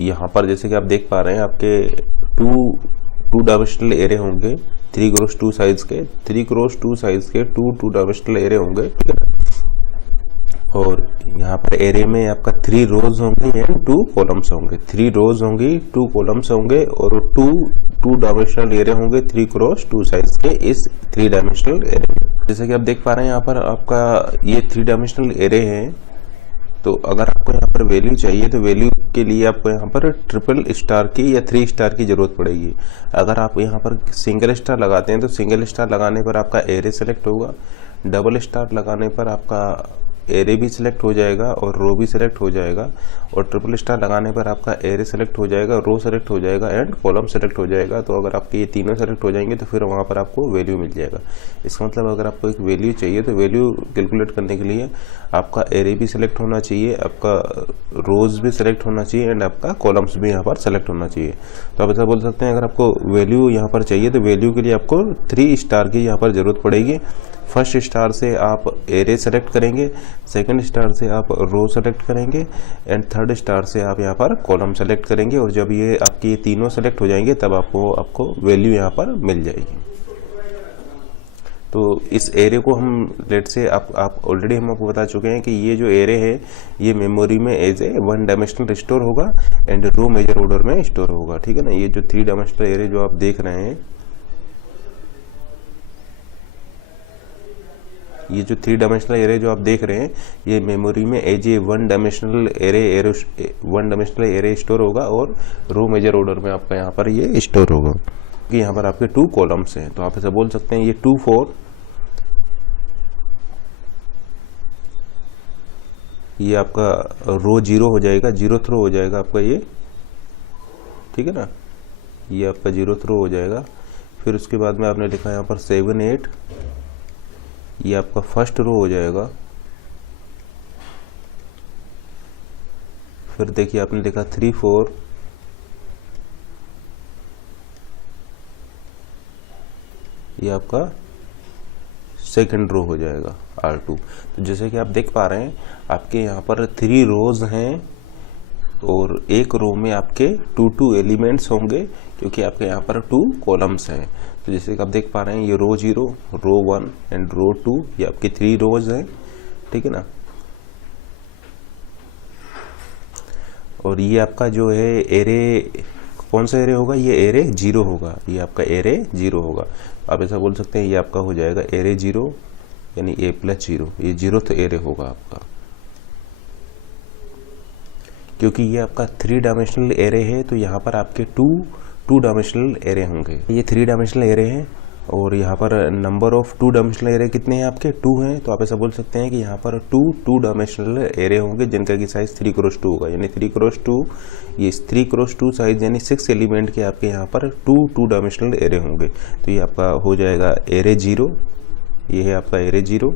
यहाँ पर जैसे कि आप देख पा रहे हैं आपके टू डायमेंशनल एरे होंगे 3x2 साइज के, 3x2 साइज के टू डायमेंशनल एरे होंगे, ठीक है ना। और यहाँ पर एरे में आपका 3 रोज होंगे एंड 2 कॉलम्स होंगे, 3 रोज होंगी 2 कॉलम्स होंगे और टू डायमेंशनल एरे होंगे 3x2 साइज के इस 3 डायमेंशनल एरे में। जैसे कि आप देख पा रहे हैं यहाँ पर आपका ये 3 डायमेंशनल एरे है। तो अगर आपको यहाँ पर वैल्यू चाहिए तो वैल्यू के लिए आपको यहाँ पर ट्रिपल स्टार की या 3 स्टार की जरूरत पड़ेगी। अगर आप यहाँ पर सिंगल स्टार लगाते हैं तो सिंगल स्टार लगाने पर आपका एरे सेलेक्ट होगा, डबल स्टार लगाने पर आपका एरे भी सिलेक्ट हो जाएगा और रो भी सिलेक्ट हो जाएगा, और ट्रिपल स्टार लगाने पर आपका एरे सेलेक्ट हो जाएगा, रो सेलेक्ट हो जाएगा एंड कॉलम सेलेक्ट हो जाएगा। तो अगर आपके ये तीनों सेलेक्ट हो जाएंगे तो फिर वहाँ पर आपको वैल्यू मिल जाएगा। इसका मतलब अगर आपको एक वैल्यू चाहिए तो वैल्यू कैलकुलेट करने के लिए आपका एरे भी सिलेक्ट होना चाहिए, आपका रोज भी सिलेक्ट होना चाहिए एंड आपका कॉलम्स भी यहाँ पर सेलेक्ट होना चाहिए। तो आप ऐसा बोल सकते हैं अगर आपको वैल्यू यहाँ पर चाहिए तो वैल्यू के लिए आपको 3 स्टार की यहाँ पर जरूरत पड़ेगी। फर्स्ट स्टार से आप एरे सेलेक्ट करेंगे, सेकंड स्टार से आप रो सेलेक्ट करेंगे एंड थर्ड स्टार से आप यहाँ पर कॉलम सेलेक्ट करेंगे। और जब ये आपके तीनों सेलेक्ट हो जाएंगे तब आपको वैल्यू यहाँ पर मिल जाएगी। तो इस एरे को हम लेट से आप ऑलरेडी हम आपको बता चुके हैं कि ये जो एरे है ये मेमोरी में एज ए 1 डायमेंशनल स्टोर होगा एंड रो मेजर ऑर्डर में स्टोर होगा, ठीक है ना। ये जो 3 डायमेंशनल एरे जो आप देख रहे हैं, ये जो 3 डायमेंशनल एरे जो आप देख रहे हैं ये मेमोरी में as a 1 dimensional array store होगा और रो मेजर ऑर्डर में आपका यहाँ पर ये स्टोर होगा कि यहाँ पर आपके 2 कॉलम्स हैं। तो आप ऐसा बोल सकते हैं ये 2 4, ये आपका रो 0 हो जाएगा, 0 थ्रो हो जाएगा आपका ये, ठीक है ना। ये आपका 0 थ्रो हो जाएगा। फिर उसके बाद में आपने लिखा यहाँ पर 7 8, ये आपका फर्स्ट रो हो जाएगा। फिर देखिए आपने लिखा 3 4, ये आपका सेकंड रो हो जाएगा R2। तो जैसे कि आप देख पा रहे हैं आपके यहाँ पर 3 रोज हैं और एक रो में आपके 2 एलिमेंट्स होंगे क्योंकि आपके यहाँ पर 2 कॉलम्स हैं। तो जैसे कि आप देख पा रहे हैं ये रो 0, रो 1 एंड रो 2, ये आपके 3 रोज हैं, ठीक है ना। और ये आपका जो है एरे कौन सा एरे होगा, ये एरे 0 होगा, ये आपका एरे 0 होगा। आप ऐसा बोल सकते हैं ये आपका हो जाएगा एरे 0 यानी A + 0, ये 0th एरे होगा आपका, क्योंकि ये आपका 3 डायमेंशनल एरे है। तो यहाँ पर आपके 2 डायमेंशनल एरे होंगे। ये 3 डायमेंशनल एरे हैं और यहाँ पर नंबर ऑफ 2 डायमेंशनल एरे कितने हैं आपके 2 हैं। तो आप ऐसा बोल सकते हैं कि यहाँ पर 2 डायमेंशनल एरे होंगे जिनका की साइज 3x2 होगा, यानी 3x2, ये 3x2 साइज यानी 6 एलिमेंट के आपके यहाँ पर 2 डायमेंशनल एरे होंगे। तो ये आपका हो जाएगा एरे 0, ये है आपका एरे 0।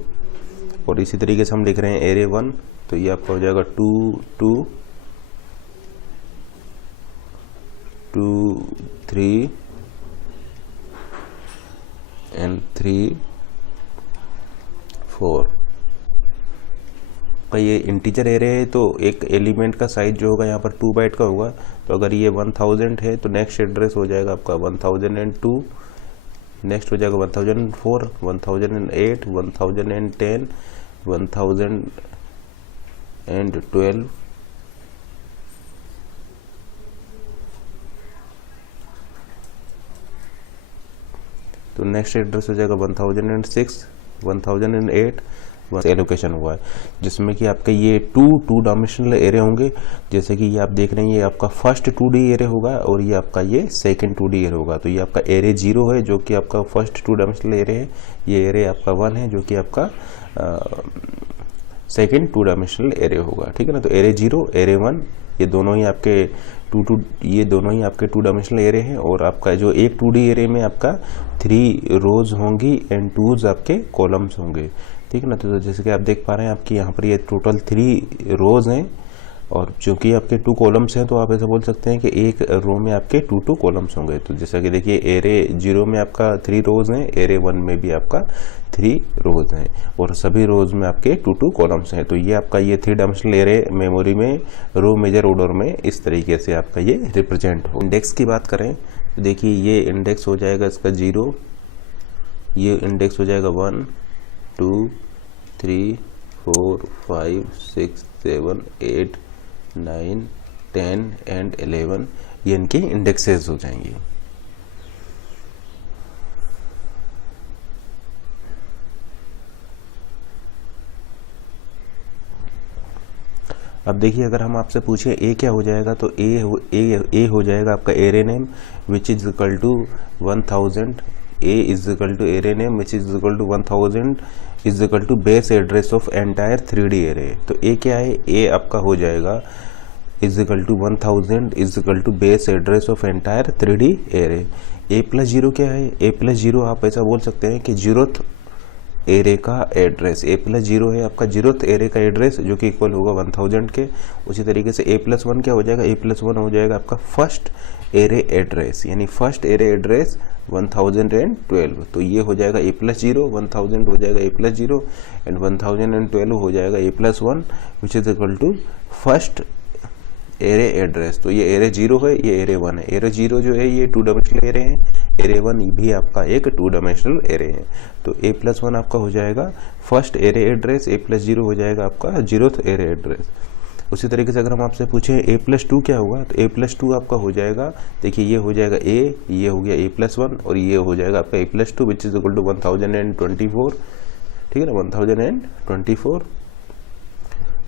और इसी तरीके से हम लिख रहे हैं एरे 1, तो ये आपका हो जाएगा 2 3 एंड 3 4 का ये इंटीजर एरे है। तो एक एलिमेंट का साइज जो होगा यहाँ पर 2 बाइट का होगा। तो अगर ये 1000 है तो नेक्स्ट एड्रेस हो जाएगा आपका 1002, नेक्स्ट हो जाएगा 1004, 1008, 1010, 1012, तो नेक्स्ट एड्रेस हो जाएगा 1006, 1008 एलोकेशन हुआ है, जिसमें कि आपके ये 2 डायमेंशनल एरे होंगे। जैसे कि ये आप देख रहे हैं ये आपका फर्स्ट 2D एरे होगा और ये आपका ये सेकंड 2D एरे होगा। तो ये आपका एरे 0 है जो कि आपका फर्स्ट 2 डायमेंशनल एरे है, ये एरे आपका 1 है जो कि आपका सेकंड 2 डायमेंशनल एरे होगा, ठीक है ना। तो एरे 0, एरे 1 ये दोनों ही आपके 2 डायमेंशनल एरे हैं। और आपका जो एक 2D एरे में आपका 3 रोज होंगी एंड 2 आपके कॉलम्स होंगे, ठीक है ना। तो जैसे कि आप देख पा रहे हैं आपकी यहाँ पर ये टोटल 3 रोज हैं और चूंकि आपके 2 कॉलम्स हैं तो आप ऐसा बोल सकते हैं कि एक रो में आपके 2 कॉलम्स होंगे। तो जैसा कि देखिए एरे 0 में आपका 3 रोज हैं, एरे 1 में भी आपका 3 रोज हैं और सभी रोज में आपके 2 कॉलम्स हैं। तो ये आपका ये 3 डायमेंशनल एरे मेमोरी में रो मेजर ऑर्डर में इस तरीके से आपका ये रिप्रेजेंट हो। इंडेक्स की बात करें तो देखिए ये इंडेक्स हो जाएगा इसका 0, ये इंडेक्स हो जाएगा 1 2 3 4 5 6 7 8 9 10 एंड 11, ये इनके इंडेक्सेस हो जाएंगे। अब देखिए अगर हम आपसे पूछें ए क्या हो जाएगा तो ए हो जाएगा आपका array name which is equal to 1000, a is equal to array name which is equal to 1000 is equal to base address of entire 3D array. तो ए क्या है, ए आपका हो जाएगा is equal to 1000 is equal to base address of entire 3D array. A plus 0 क्या है, ए plus 0 आप ऐसा बोल सकते हैं कि 0th एरे का एड्रेस, ए प्लस 0 है आपका 0th एरे का एड्रेस जो कि इक्वल होगा 1000 के। उसी तरीके से ए प्लस 1 क्या हो जाएगा, ए प्लस 1 हो जाएगा आपका फर्स्ट एरे एड्रेस, यानी फर्स्ट एरे एड्रेस 1012। तो ये हो जाएगा ए प्लस 0, 1000 हो जाएगा ए प्लस 0 एंड 1012 हो जाएगा A plus 1 which is equal to first array address. तो ये एरे 0 है, ये एरे 1 है। एरे 0 जो है ये 2 डायमेंशनल एरे है, एरे 1 भी आपका एक 2 डायमेंशनल एरे है। तो ए प्लस 1 आपका हो जाएगा फर्स्ट एरे एड्रेस, ए प्लस 0 हो जाएगा आपका 0th एरे एड्रेस। उसी तरीके से अगर हम आपसे पूछें ए प्लस 2 क्या होगा तो ए प्लस 2 आपका हो जाएगा, देखिए ये हो जाएगा ए, ये हो गया ए प्लस 1 और ये हो जाएगा आपका A plus 2 which is equal to 1024, ठीक है ना, 1024।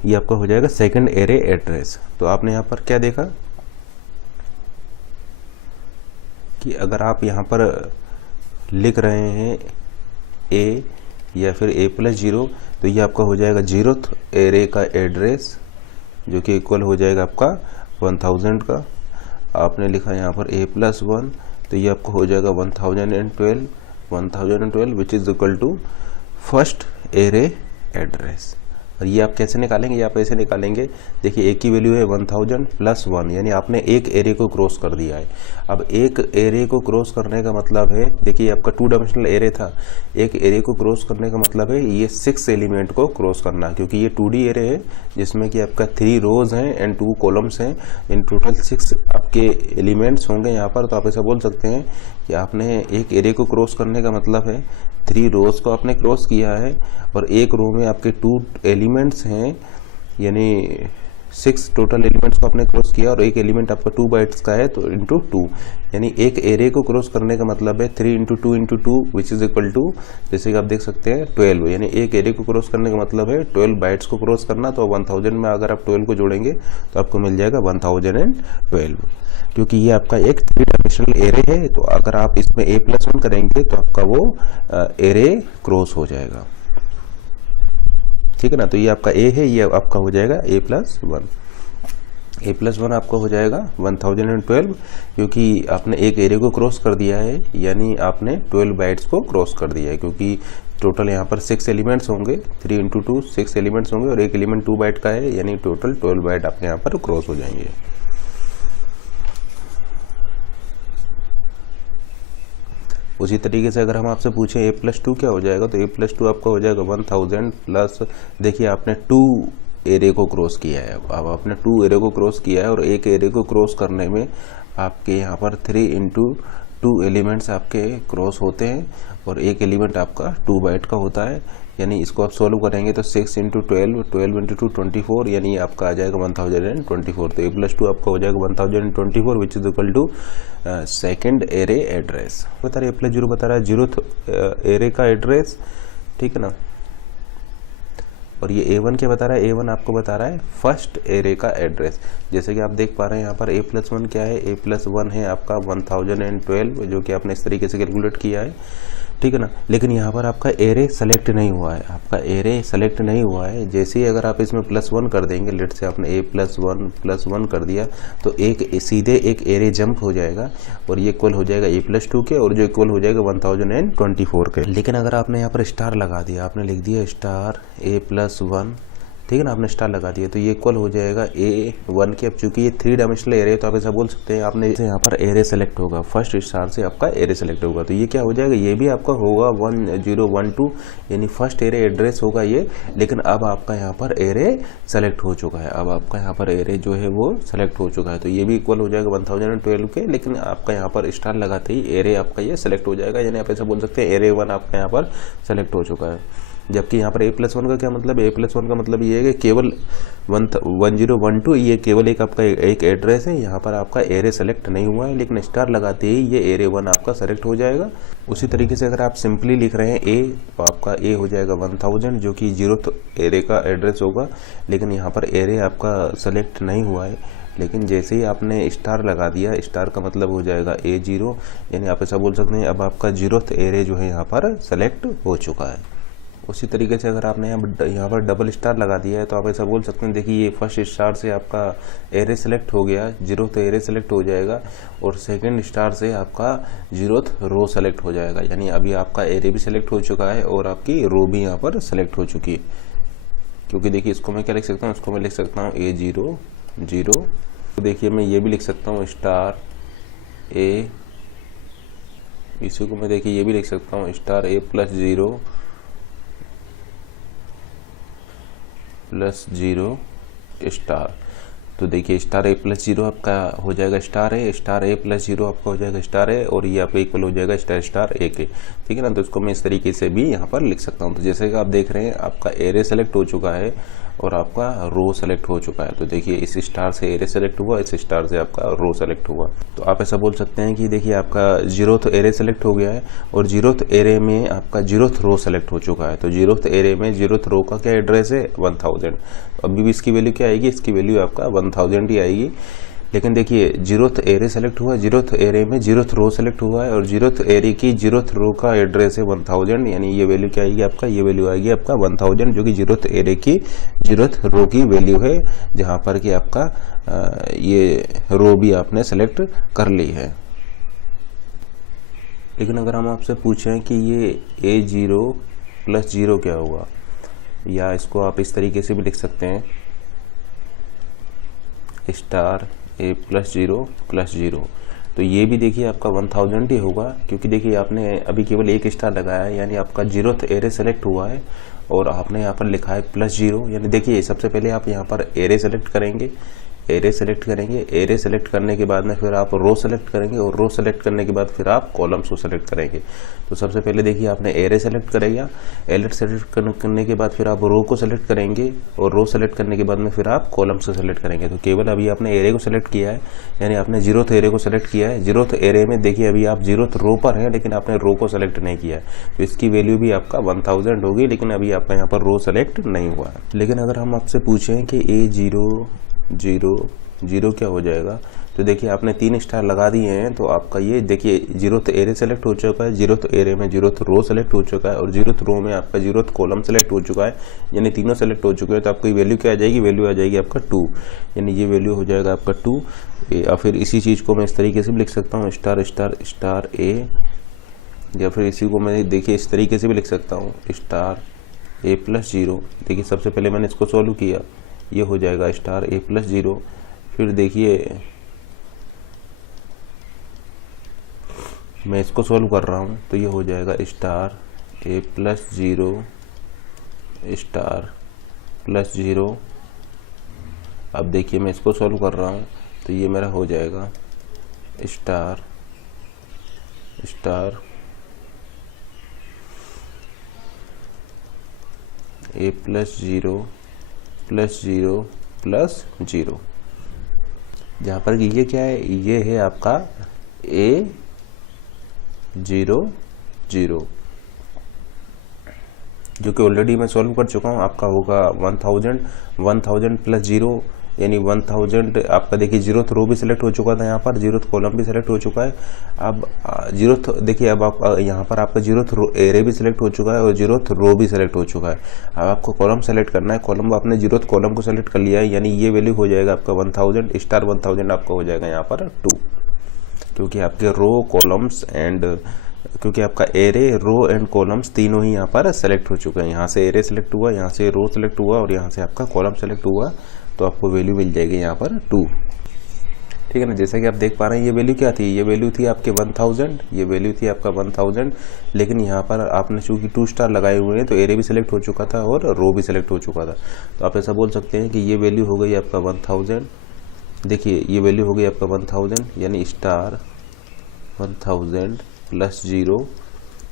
ये आपका हो जाएगा सेकंड एरे एड्रेस। तो आपने यहाँ पर क्या देखा कि अगर आप यहाँ पर लिख रहे हैं ए या फिर ए प्लस 0 तो ये आपका हो जाएगा 0th एरे का एड्रेस जो कि इक्वल हो जाएगा आपका 1000 का। आपने लिखा यहाँ पर ए प्लस 1 तो ये आपको हो जाएगा 1012 which is equal to first array address. और ये आप कैसे निकालेंगे, ये आप ऐसे निकालेंगे, देखिए ए की वैल्यू है 1000 प्लस 1, यानी आपने एक एरे को क्रॉस कर दिया है। अब एक एरे को क्रॉस करने का मतलब है, देखिए आपका 2 डायमेंशनल एरे था, एक एरे को क्रॉस करने का मतलब है ये 6 एलिमेंट को क्रॉस करना, क्योंकि ये 2D एरे है जिसमें कि आपका 3 रोज हैं एंड 2 कॉलम्स हैं, इन टोटल 6 आपके एलिमेंट्स होंगे यहाँ पर। तो आप ऐसा बोल सकते हैं कि आपने एक एरे को क्रॉस करने का मतलब है 3 रोज को आपने क्रॉस किया है और एक रो में आपके 2 एलिमेंट्स हैं, यानी 6 टोटल एलिमेंट्स को आपने क्रॉस किया और एक एलिमेंट आपका 2 बाइट्स का है तो इंटू 2, यानी एक एरे को क्रॉस करने का मतलब है 3 into 2 into 2 which is equal to, जैसे कि आप देख सकते हैं 12, यानी एक एरे को क्रॉस करने का मतलब है 12 बाइट्स को क्रॉस करना। तो 1000 में अगर आप 12 को जोड़ेंगे तो आपको मिल जाएगा 1012, क्योंकि ये आपका एक 3 डायमेंशनल एरे है। तो अगर आप इसमें ए प्लस 1 करेंगे तो आपका वो एरे क्रॉस हो जाएगा, ठीक है ना। तो ये आपका ए है, ये आपका हो जाएगा ए प्लस 1, ए प्लस 1 आपका हो जाएगा 1012, क्योंकि आपने एक एरे को क्रॉस कर दिया है, यानी आपने 12 बाइट्स को क्रॉस कर दिया है, क्योंकि टोटल यहाँ पर 6 एलिमेंट्स होंगे, 3 इंटू 2 6 एलिमेंट्स होंगे और एक एलिमेंट 2 बाइट का है, यानी टोटल 12 बाइट आपके यहाँ पर क्रॉस हो जाएंगे। उसी तरीके से अगर हम आपसे पूछें ए प्लस 2 क्या हो जाएगा तो ए प्लस 2 आपका हो जाएगा 1000 प्लस, देखिए आपने 2 एरे को क्रॉस किया है, अब आपने 2 एरे को क्रॉस किया है और एक एरे को क्रॉस करने में आपके यहाँ पर 3 इंटू 2 एलिमेंट्स आपके क्रॉस होते हैं और एक एलिमेंट आपका 2 बाइट का होता है, यानी इसको आप सॉल्व करेंगे तो 6 इंटू 12 इंटू 2 24, यानी आपका आ जाएगा 1024। तो ए प्लस 2 आपका हो जाएगा 1024 which is equal to second array address. बता रहे ए प्लस 0 बता रहा है 0th एरे का एड्रेस, ठीक है ना। और ये A1 क्या बता रहा है, A1 आपको बता रहा है फर्स्ट एरे का एड्रेस। जैसे कि आप देख पा रहे हैं यहाँ पर A प्लस 1 क्या है, A प्लस 1 है आपका 1012, जो कि आपने इस तरीके से कैलकुलेट किया है, ठीक है ना। लेकिन यहाँ पर आपका एरे सेलेक्ट नहीं हुआ है, आपका एरे सेलेक्ट नहीं हुआ है। जैसे ही अगर आप इसमें +1 कर देंगे, लेट से आपने A प्लस 1 कर दिया तो एक सीधे एक एरे जंप हो जाएगा और ये इक्वल हो जाएगा A प्लस 2 के, और जो इक्वल हो जाएगा 1024 के। लेकिन अगर आपने यहाँ पर स्टार लगा दिया, आपने लिख दिया स्टार A प्लस 1 ठीक है ना, आपने स्टार लगा दिया तो ये इक्वल हो जाएगा A1 के। अब चूंकि ये 3 डायमेंशनल एरे तो आप ऐसा बोल सकते हैं, आपने यहाँ पर एरे सेलेक्ट होगा, फर्स्ट स्टार से आपका एरे सेलेक्ट होगा, तो ये क्या हो जाएगा, ये भी आपका होगा 1012, यानी फर्स्ट एरे एड्रेस होगा ये। लेकिन अब आपका यहाँ पर एरे सेलेक्ट हो चुका है, अब आपका यहाँ पर एरे जो है वो सेलेक्ट हो चुका है, तो ये भी इक्वल हो जाएगा 1012 के। लेकिन आपका यहाँ पर स्टार लगाते ही एरे आपका ये सेलेक्ट हो जाएगा, यानी आप ऐसा बोल सकते हैं एरे 1 आपका यहाँ पर सेलेक्ट हो चुका है। जबकि यहाँ पर A+1 का क्या मतलब है, A+1 का मतलब ये है कि केवल 1012 ये केवल एक आपका एक एड्रेस है, यहाँ पर आपका एरे सेलेक्ट नहीं हुआ है, लेकिन स्टार लगाते ही ये एरे 1 आपका सेलेक्ट हो जाएगा। उसी तरीके से अगर आप सिंपली लिख रहे हैं A, तो आपका A हो जाएगा 1000 जो कि 0th एरे का एड्रेस होगा, लेकिन यहाँ पर एरे आपका सेलेक्ट नहीं हुआ है। लेकिन जैसे ही आपने स्टार लगा दिया, स्टार का मतलब हो जाएगा A0, यानी आप ऐसा बोल सकते हैं अब आपका 0th एरे जो है यहाँ पर सेलेक्ट हो चुका है। उसी तरीके से अगर आपने यहाँ पर डबल स्टार लगा दिया है तो आप ऐसा बोल सकते हैं, देखिए ये फर्स्ट स्टार से आपका एरे सेलेक्ट हो गया, 0th एरे सेलेक्ट हो जाएगा, और सेकंड स्टार से आपका 0th रो सेलेक्ट हो जाएगा, यानी अभी आपका एरे भी सेलेक्ट हो चुका है और आपकी रो भी यहाँ पर सेलेक्ट हो चुकी है। क्योंकि देखिए इसको मैं क्या लिख सकता हूँ, इसको मैं लिख सकता हूँ A0 0, तो देखिए मैं ये भी लिख सकता हूँ स्टार A, इसी को मैं देखिए ये भी लिख सकता हूँ स्टार A+0 +0 स्टार। तो देखिए स्टार A+0 आपका हो जाएगा स्टार A, स्टार A+0 आपका हो जाएगा स्टार A, और ये आपका इक्वल हो जाएगा स्टार A के। ठीक है ना, तो इसको मैं इस तरीके से भी यहाँ पर लिख सकता हूँ। तो जैसे कि आप देख रहे हैं आपका एरे सेलेक्ट हो चुका है और आपका रो सेलेक्ट हो चुका है। तो देखिए इस स्टार से एरे सेलेक्ट हुआ, इस स्टार से आपका रो सेलेक्ट हुआ। तो आप ऐसा बोल सकते हैं कि देखिए आपका 0th एरे सेलेक्ट हो गया है और 0th एरे में आपका 0th रो सेलेक्ट हो चुका है। तो 0th एरे में 0th रो का क्या एड्रेस है 1000। तो अभी भी इसकी वैल्यू क्या आएगी, इसकी वैल्यू आपका 1000 ही आएगी। लेकिन देखिए 0th एरे सेलेक्ट हुआ, 0th एरे में 0th रो सेलेक्ट हुआ है और 0th एरे की 0th रो का एड्रेस है 1000, यानी ये वैल्यू क्या आएगी आपका, ये वैल्यू आएगी आपका 1000, जो कि 0th एरे की 0th रो की वैल्यू है, जहां पर कि आपका ये रो भी आपने सेलेक्ट कर ली है। लेकिन अगर हम आपसे पूछें कि ये A0+0 क्या होगा, या इसको आप इस तरीके से भी लिख सकते हैं स्टार A+0+0, तो ये भी देखिए आपका 1000 ही होगा, क्योंकि देखिए आपने अभी केवल एक स्टार लगाया है, यानी आपका 0th एरे सेलेक्ट हुआ है और आपने यहाँ पर लिखा है +0। यानी देखिए सबसे पहले आप यहाँ पर एरे सेलेक्ट करेंगे, एरे सेलेक्ट करेंगे, एरे सेलेक्ट करने के बाद में फिर आप रो सेलेक्ट करेंगे और रो सेलेक्ट करने के बाद फिर आप कॉलम्स को सेलेक्ट करेंगे। तो सबसे पहले देखिए आपने एरे सेलेक्ट करेगा, एरे सेलेक्ट करने के बाद फिर आप रो को सेलेक्ट करेंगे और रो सेलेक्ट करने के बाद में फिर आप कॉलम्स को सेलेक्ट करेंगे। तो केवल अभी आपने एरे को सेलेक्ट किया है, यानी आपने 0th एरे को सेलेक्ट किया है। 0th एरे में देखिए अभी आप 0th रो पर है, लेकिन आपने रो को सेलेक्ट नहीं किया है, तो इसकी वैल्यू भी आपका 1000 होगी, लेकिन अभी आपका यहाँ पर रो सेलेक्ट नहीं हुआ है। लेकिन अगर हम आपसे पूछें कि A0 क्या हो जाएगा, तो देखिए आपने 3 स्टार लगा दिए हैं, तो आपका ये देखिए 0th एरे सेलेक्ट हो चुका है, 0th एरे में 0th रो सेलेक्ट हो चुका है और 0th रो में आपका 0th कॉलम सेलेक्ट हो चुका है, यानी तीनों सेलेक्ट हो चुके हैं। तो आपकी वैल्यू क्या आ जाएगी, वैल्यू आ जाएगी आपका 2, यानी ये वैल्यू हो जाएगा आपका 2। या फिर इसी चीज़ को मैं इस तरीके से भी लिख सकता हूँ स्टार A, या फिर इसी को मैं देखिए इस तरीके से भी लिख सकता हूँ स्टार A+0। देखिए सबसे पहले मैंने इसको सॉल्व किया, ये हो जाएगा स्टार A+0। फिर देखिए मैं इसको सॉल्व कर रहा हूँ, तो ये हो जाएगा स्टार A+0 स्टार +0। अब देखिए मैं इसको सॉल्व कर रहा हूँ, तो ये मेरा हो जाएगा स्टार A+0+0+0, जहाँ पर ये क्या है, ये है आपका A00, जो कि ऑलरेडी मैं सॉल्व कर चुका हूँ। आपका होगा 1000+0, यानी 1000 आपका देखिए 0th रो भी सिलेक्ट हो चुका था, यहाँ पर 0th कॉलम भी सिलेक्ट हो चुका है। अब 0th देखिए, अब आप यहाँ पर आपका 0th एरे भी सिलेक्ट हो चुका है और 0th रो भी सिलेक्ट हो चुका है। अब आपको कॉलम सेलेक्ट करना है, कॉलम आपने 0th कॉलम को सेलेक्ट कर लिया है, यानी ये वैल्यू हो जाएगा आपका 1000 स्टार 1000 आपका हो जाएगा यहाँ पर 2, क्योंकि आपके रो कॉलम्स एंड क्योंकि आपका एरे, रो एंड कॉलम्स तीनों ही यहाँ पर सेलेक्ट हो चुके हैं। यहाँ से एरे सेलेक्ट हुआ, यहाँ से रो सेलेक्ट हुआ और यहाँ से आपका कॉलम सेलेक्ट हुआ, तो आपको वैल्यू मिल जाएगी यहाँ पर 2। ठीक है ना। जैसा कि आप देख पा रहे हैं ये वैल्यू क्या थी, ये वैल्यू थी आपके 1000, ये वैल्यू थी आपका 1000, लेकिन यहाँ पर आपने चूंकि 2 स्टार लगाए हुए हैं तो एरे भी सिलेक्ट हो चुका था और रो भी सिलेक्ट हो चुका था। तो आप ऐसा बोल सकते हैं कि ये वैल्यू हो गई आपका 1000। देखिए ये वैल्यू हो गई आपका 1000, यानी स्टार 1000 प्लस 0,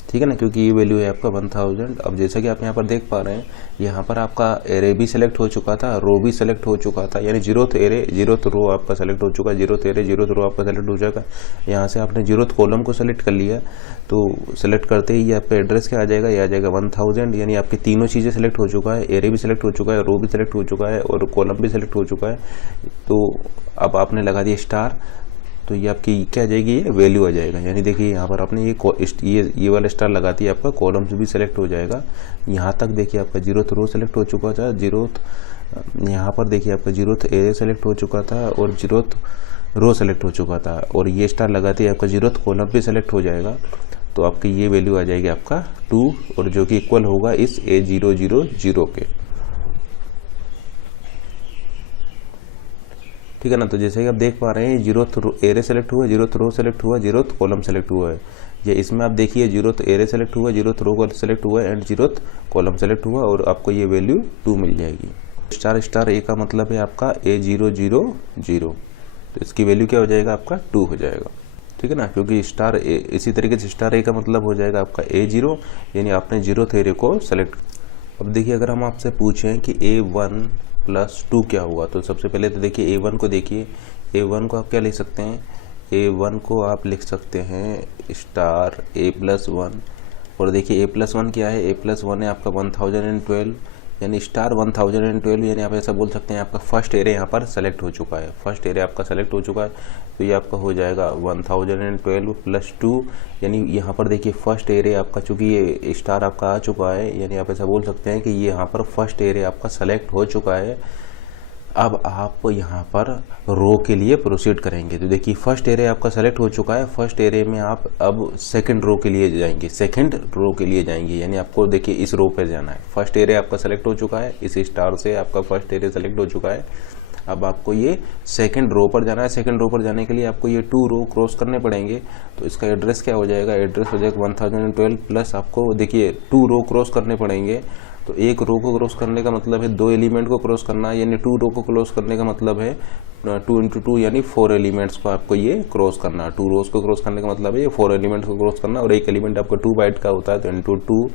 ठीक है ना, क्योंकि ये वैल्यू है आपका 1000। अब जैसा कि आप यहाँ पर देख पा रहे हैं, यहाँ पर आपका एरे भी सिलेक्ट हो चुका था, रो भी सिलेक्ट हो चुका था, यानी 0th एरे 0th रो आपका सेलेक्ट हो चुका है, 0th एरे 0th रो आपका सेलेक्ट हो जाएगा। यहाँ से आपने 0th कॉलम को सेलेक्ट कर लिया, तो सेलेक्ट करते ही आपका एड्रेस क्या आ जाएगा, ये आ जाएगा 1000, यानी आपकी तीनों चीज़ें सेलेक्ट हो चुका है, एरे भी सिलेक्ट हो चुका है, रो भी सिलेक्ट हो चुका है और कॉलम भी सिलेक्ट हो चुका है। तो अब आपने लगा दिया स्टार, तो ये आपकी क्या आ जाएगी, ये वैल्यू आ जाएगा। यानी देखिए यहाँ पर आपने ये वाला स्टार लगा दिया, आपका कॉलम्स भी सिलेक्ट हो जाएगा। यहाँ तक देखिए आपका 0th रो सेलेक्ट हो चुका था, 0th यहाँ पर देखिए आपका 0th एरे सेलेक्ट हो चुका था और 0th रो सेलेक्ट हो चुका था, और ये स्टार लगाते ही आपका 0th कॉलम भी सेलेक्ट हो जाएगा। तो आपकी ये वैल्यू आ जाएगी आपका 2, और जो कि इक्वल होगा इस A000 के। ठीक है ना। तो जैसे कि आप देख पा रहे हैं 0th एरे सेलेक्ट हुआ, 0th रो सेलेक्ट हुआ, 0th कॉलम सेलेक्ट हुआ है। ये इसमें आप देखिए 0th एरे सेलेक्ट हुआ, 0th रो सेलेक्ट हुआ एंड 0th कॉलम सेलेक्ट हुआ, और आपको ये वैल्यू 2 मिल जाएगी। स्टार ए का मतलब है आपका A000, तो इसकी वैल्यू क्या हो जाएगा, आपका 2 हो जाएगा। ठीक है ना, क्योंकि स्टार ए, इसी तरीके से स्टार ए का मतलब हो जाएगा आपका A0, यानी आपने 0th एरे को सेलेक्ट। अब देखिए अगर हम आपसे पूछें कि A1 प्लस 2 क्या हुआ, तो सबसे पहले तो देखिए A1 को देखिए, A1 को आप क्या लिख सकते हैं, A1 को आप लिख सकते हैं स्टार A+1, और देखिए A+1 क्या है, A+1 है आपका 1012, यानी स्टार 1012, यानी आप ऐसा बोल सकते हैं आपका फर्स्ट एरे यहाँ पर सेलेक्ट हो चुका है, फर्स्ट एरे आपका सेलेक्ट हो चुका है। तो ये आपका हो जाएगा 1012 प्लस 2, यानी यहाँ पर देखिए फर्स्ट एरे आपका, चूँकि ये स्टार आपका आ चुका है, यानी आप ऐसा बोल सकते हैं कि ये यहाँ पर फर्स्ट एरे आपका सेलेक्ट हो चुका है। अब आप यहाँ पर रो के लिए प्रोसीड करेंगे, तो देखिए फर्स्ट एरे आपका सेलेक्ट हो चुका है, फर्स्ट एरे में आप अब सेकंड रो के लिए जाएंगे, सेकंड रो के लिए जाएंगे, यानी आपको देखिए इस रो पे जाना है। फर्स्ट एरे आपका सेलेक्ट हो चुका है, इस स्टार से आपका फर्स्ट एरे सेलेक्ट हो चुका है। अब आपको ये सेकंड रो पर जाना है, सेकंड रो पर जाने के लिए आपको ये 2 रो क्रॉस करने पड़ेंगे। तो इसका एड्रेस क्या हो जाएगा, एड्रेस हो जाएगा 1012 प्लस आपको देखिए 2 रो क्रॉस करने पड़ेंगे। तो एक रो को क्रॉस करने का मतलब है 2 एलिमेंट को क्रॉस करना, यानी 2 रो को क्रॉस करने का मतलब है 2 × 2 यानी 4 एलिमेंट्स को आपको ये क्रॉस करना। 2 रोज को क्रॉस करने का मतलब है ये 4 एलिमेंट्स को क्रॉस करना, और एक एलिमेंट आपका 2 बाइट का होता है, तो इंटू 2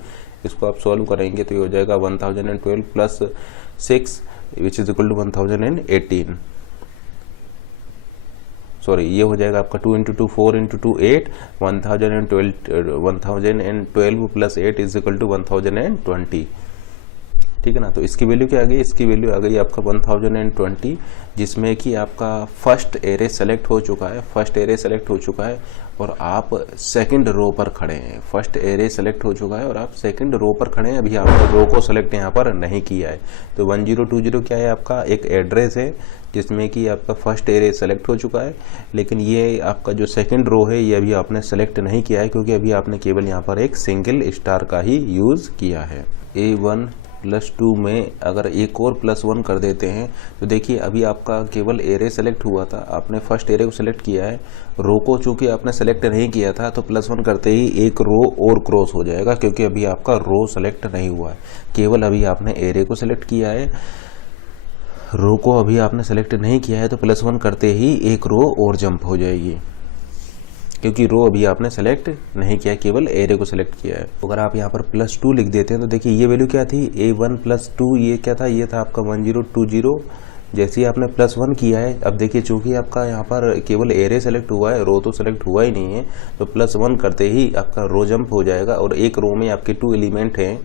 इसको आप सॉल्व करेंगे तो ये हो जाएगा 1012 plus 6 which is equal to 1018। Sorry, ये हो जाएगा आपका 2 × 2 4 × 2 8, 1012 प्लस 8 इज इक्वल टू 1020। ठीक है ना। तो इसकी वैल्यू क्या आ गई, इसकी वैल्यू आ गई आपका 1020, जिसमें कि आपका फर्स्ट एरे सेलेक्ट हो चुका है, फर्स्ट एरे सेलेक्ट हो चुका है और आप सेकंड रो पर खड़े हैं। फर्स्ट एरे सेलेक्ट हो चुका है और आप सेकंड रो पर खड़े हैं, अभी आपने रो को सेलेक्ट यहाँ पर नहीं किया है। तो 1020 क्या है, आपका एक एड्रेस है जिसमें कि आपका फर्स्ट एरे सेलेक्ट हो चुका है, लेकिन ये आपका जो सेकंड रो है ये अभी आपने सेलेक्ट नहीं किया है, क्योंकि अभी आपने केवल यहाँ पर एक सिंगल स्टार का ही यूज़ किया है। A1 प्लस 2 में अगर एक और +1 कर देते हैं तो देखिए अभी आपका केवल एरे सेलेक्ट हुआ था, आपने फर्स्ट एरे को सेलेक्ट किया है, रो को चूंकि आपने सेलेक्ट नहीं किया था तो +1 करते ही एक रो और क्रॉस हो जाएगा, क्योंकि अभी आपका रो सेलेक्ट नहीं हुआ है, केवल अभी आपने एरे को सेलेक्ट किया है, रो को अभी आपने सेलेक्ट नहीं किया है। तो +1 करते ही एक रो और जंप हो जाएगी, क्योंकि रो अभी आपने सेलेक्ट नहीं किया, केवल एरे को सेलेक्ट किया है। अगर आप यहाँ पर +2 लिख देते हैं तो देखिए ये वैल्यू क्या थी, A1 + 2, ये क्या था, ये था आपका 1020। जैसे ही आपने +1 किया है, अब देखिए चूंकि आपका यहाँ पर केवल एरे सेलेक्ट हुआ है, रो तो सेलेक्ट हुआ ही नहीं है, तो +1 करते ही आपका रो जंप हो जाएगा, और एक रो में आपके 2 एलिमेंट हैं,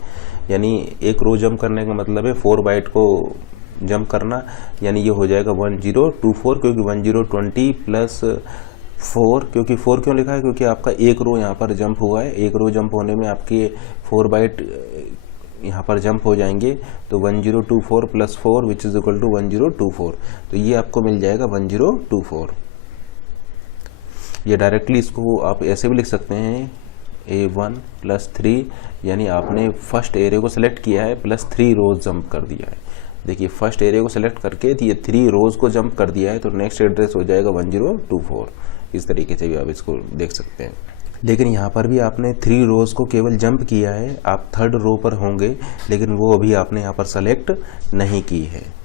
यानी एक रो जंप करने का मतलब है 4 बाइट को जंप करना, यानी ये हो जाएगा 1024, क्योंकि 1020 प्लस 4, क्योंकि 4 क्यों लिखा है, क्योंकि आपका एक रो यहाँ पर जंप हुआ है, एक रो जंप होने में आपके 4 बाइट यहाँ पर जंप हो जाएंगे, तो 1024 plus 4 which is equal to 1024, तो ये आपको मिल जाएगा 1024। ये डायरेक्टली इसको आप ऐसे भी लिख सकते हैं A1 प्लस 3, यानी आपने फर्स्ट एरे को सेलेक्ट किया है प्लस 3 रोज जंप कर दिया है। देखिए फर्स्ट एरे को सेलेक्ट करके ये 3 रोज को जंप कर दिया है, तो नेक्स्ट एड्रेस हो जाएगा 1024। इस तरीके से भी आप इसको देख सकते हैं। लेकिन यहाँ पर भी आपने 3 रोज को केवल जंप किया है, आप थर्ड रो पर होंगे, लेकिन वो अभी आपने यहाँ पर सेलेक्ट नहीं की है।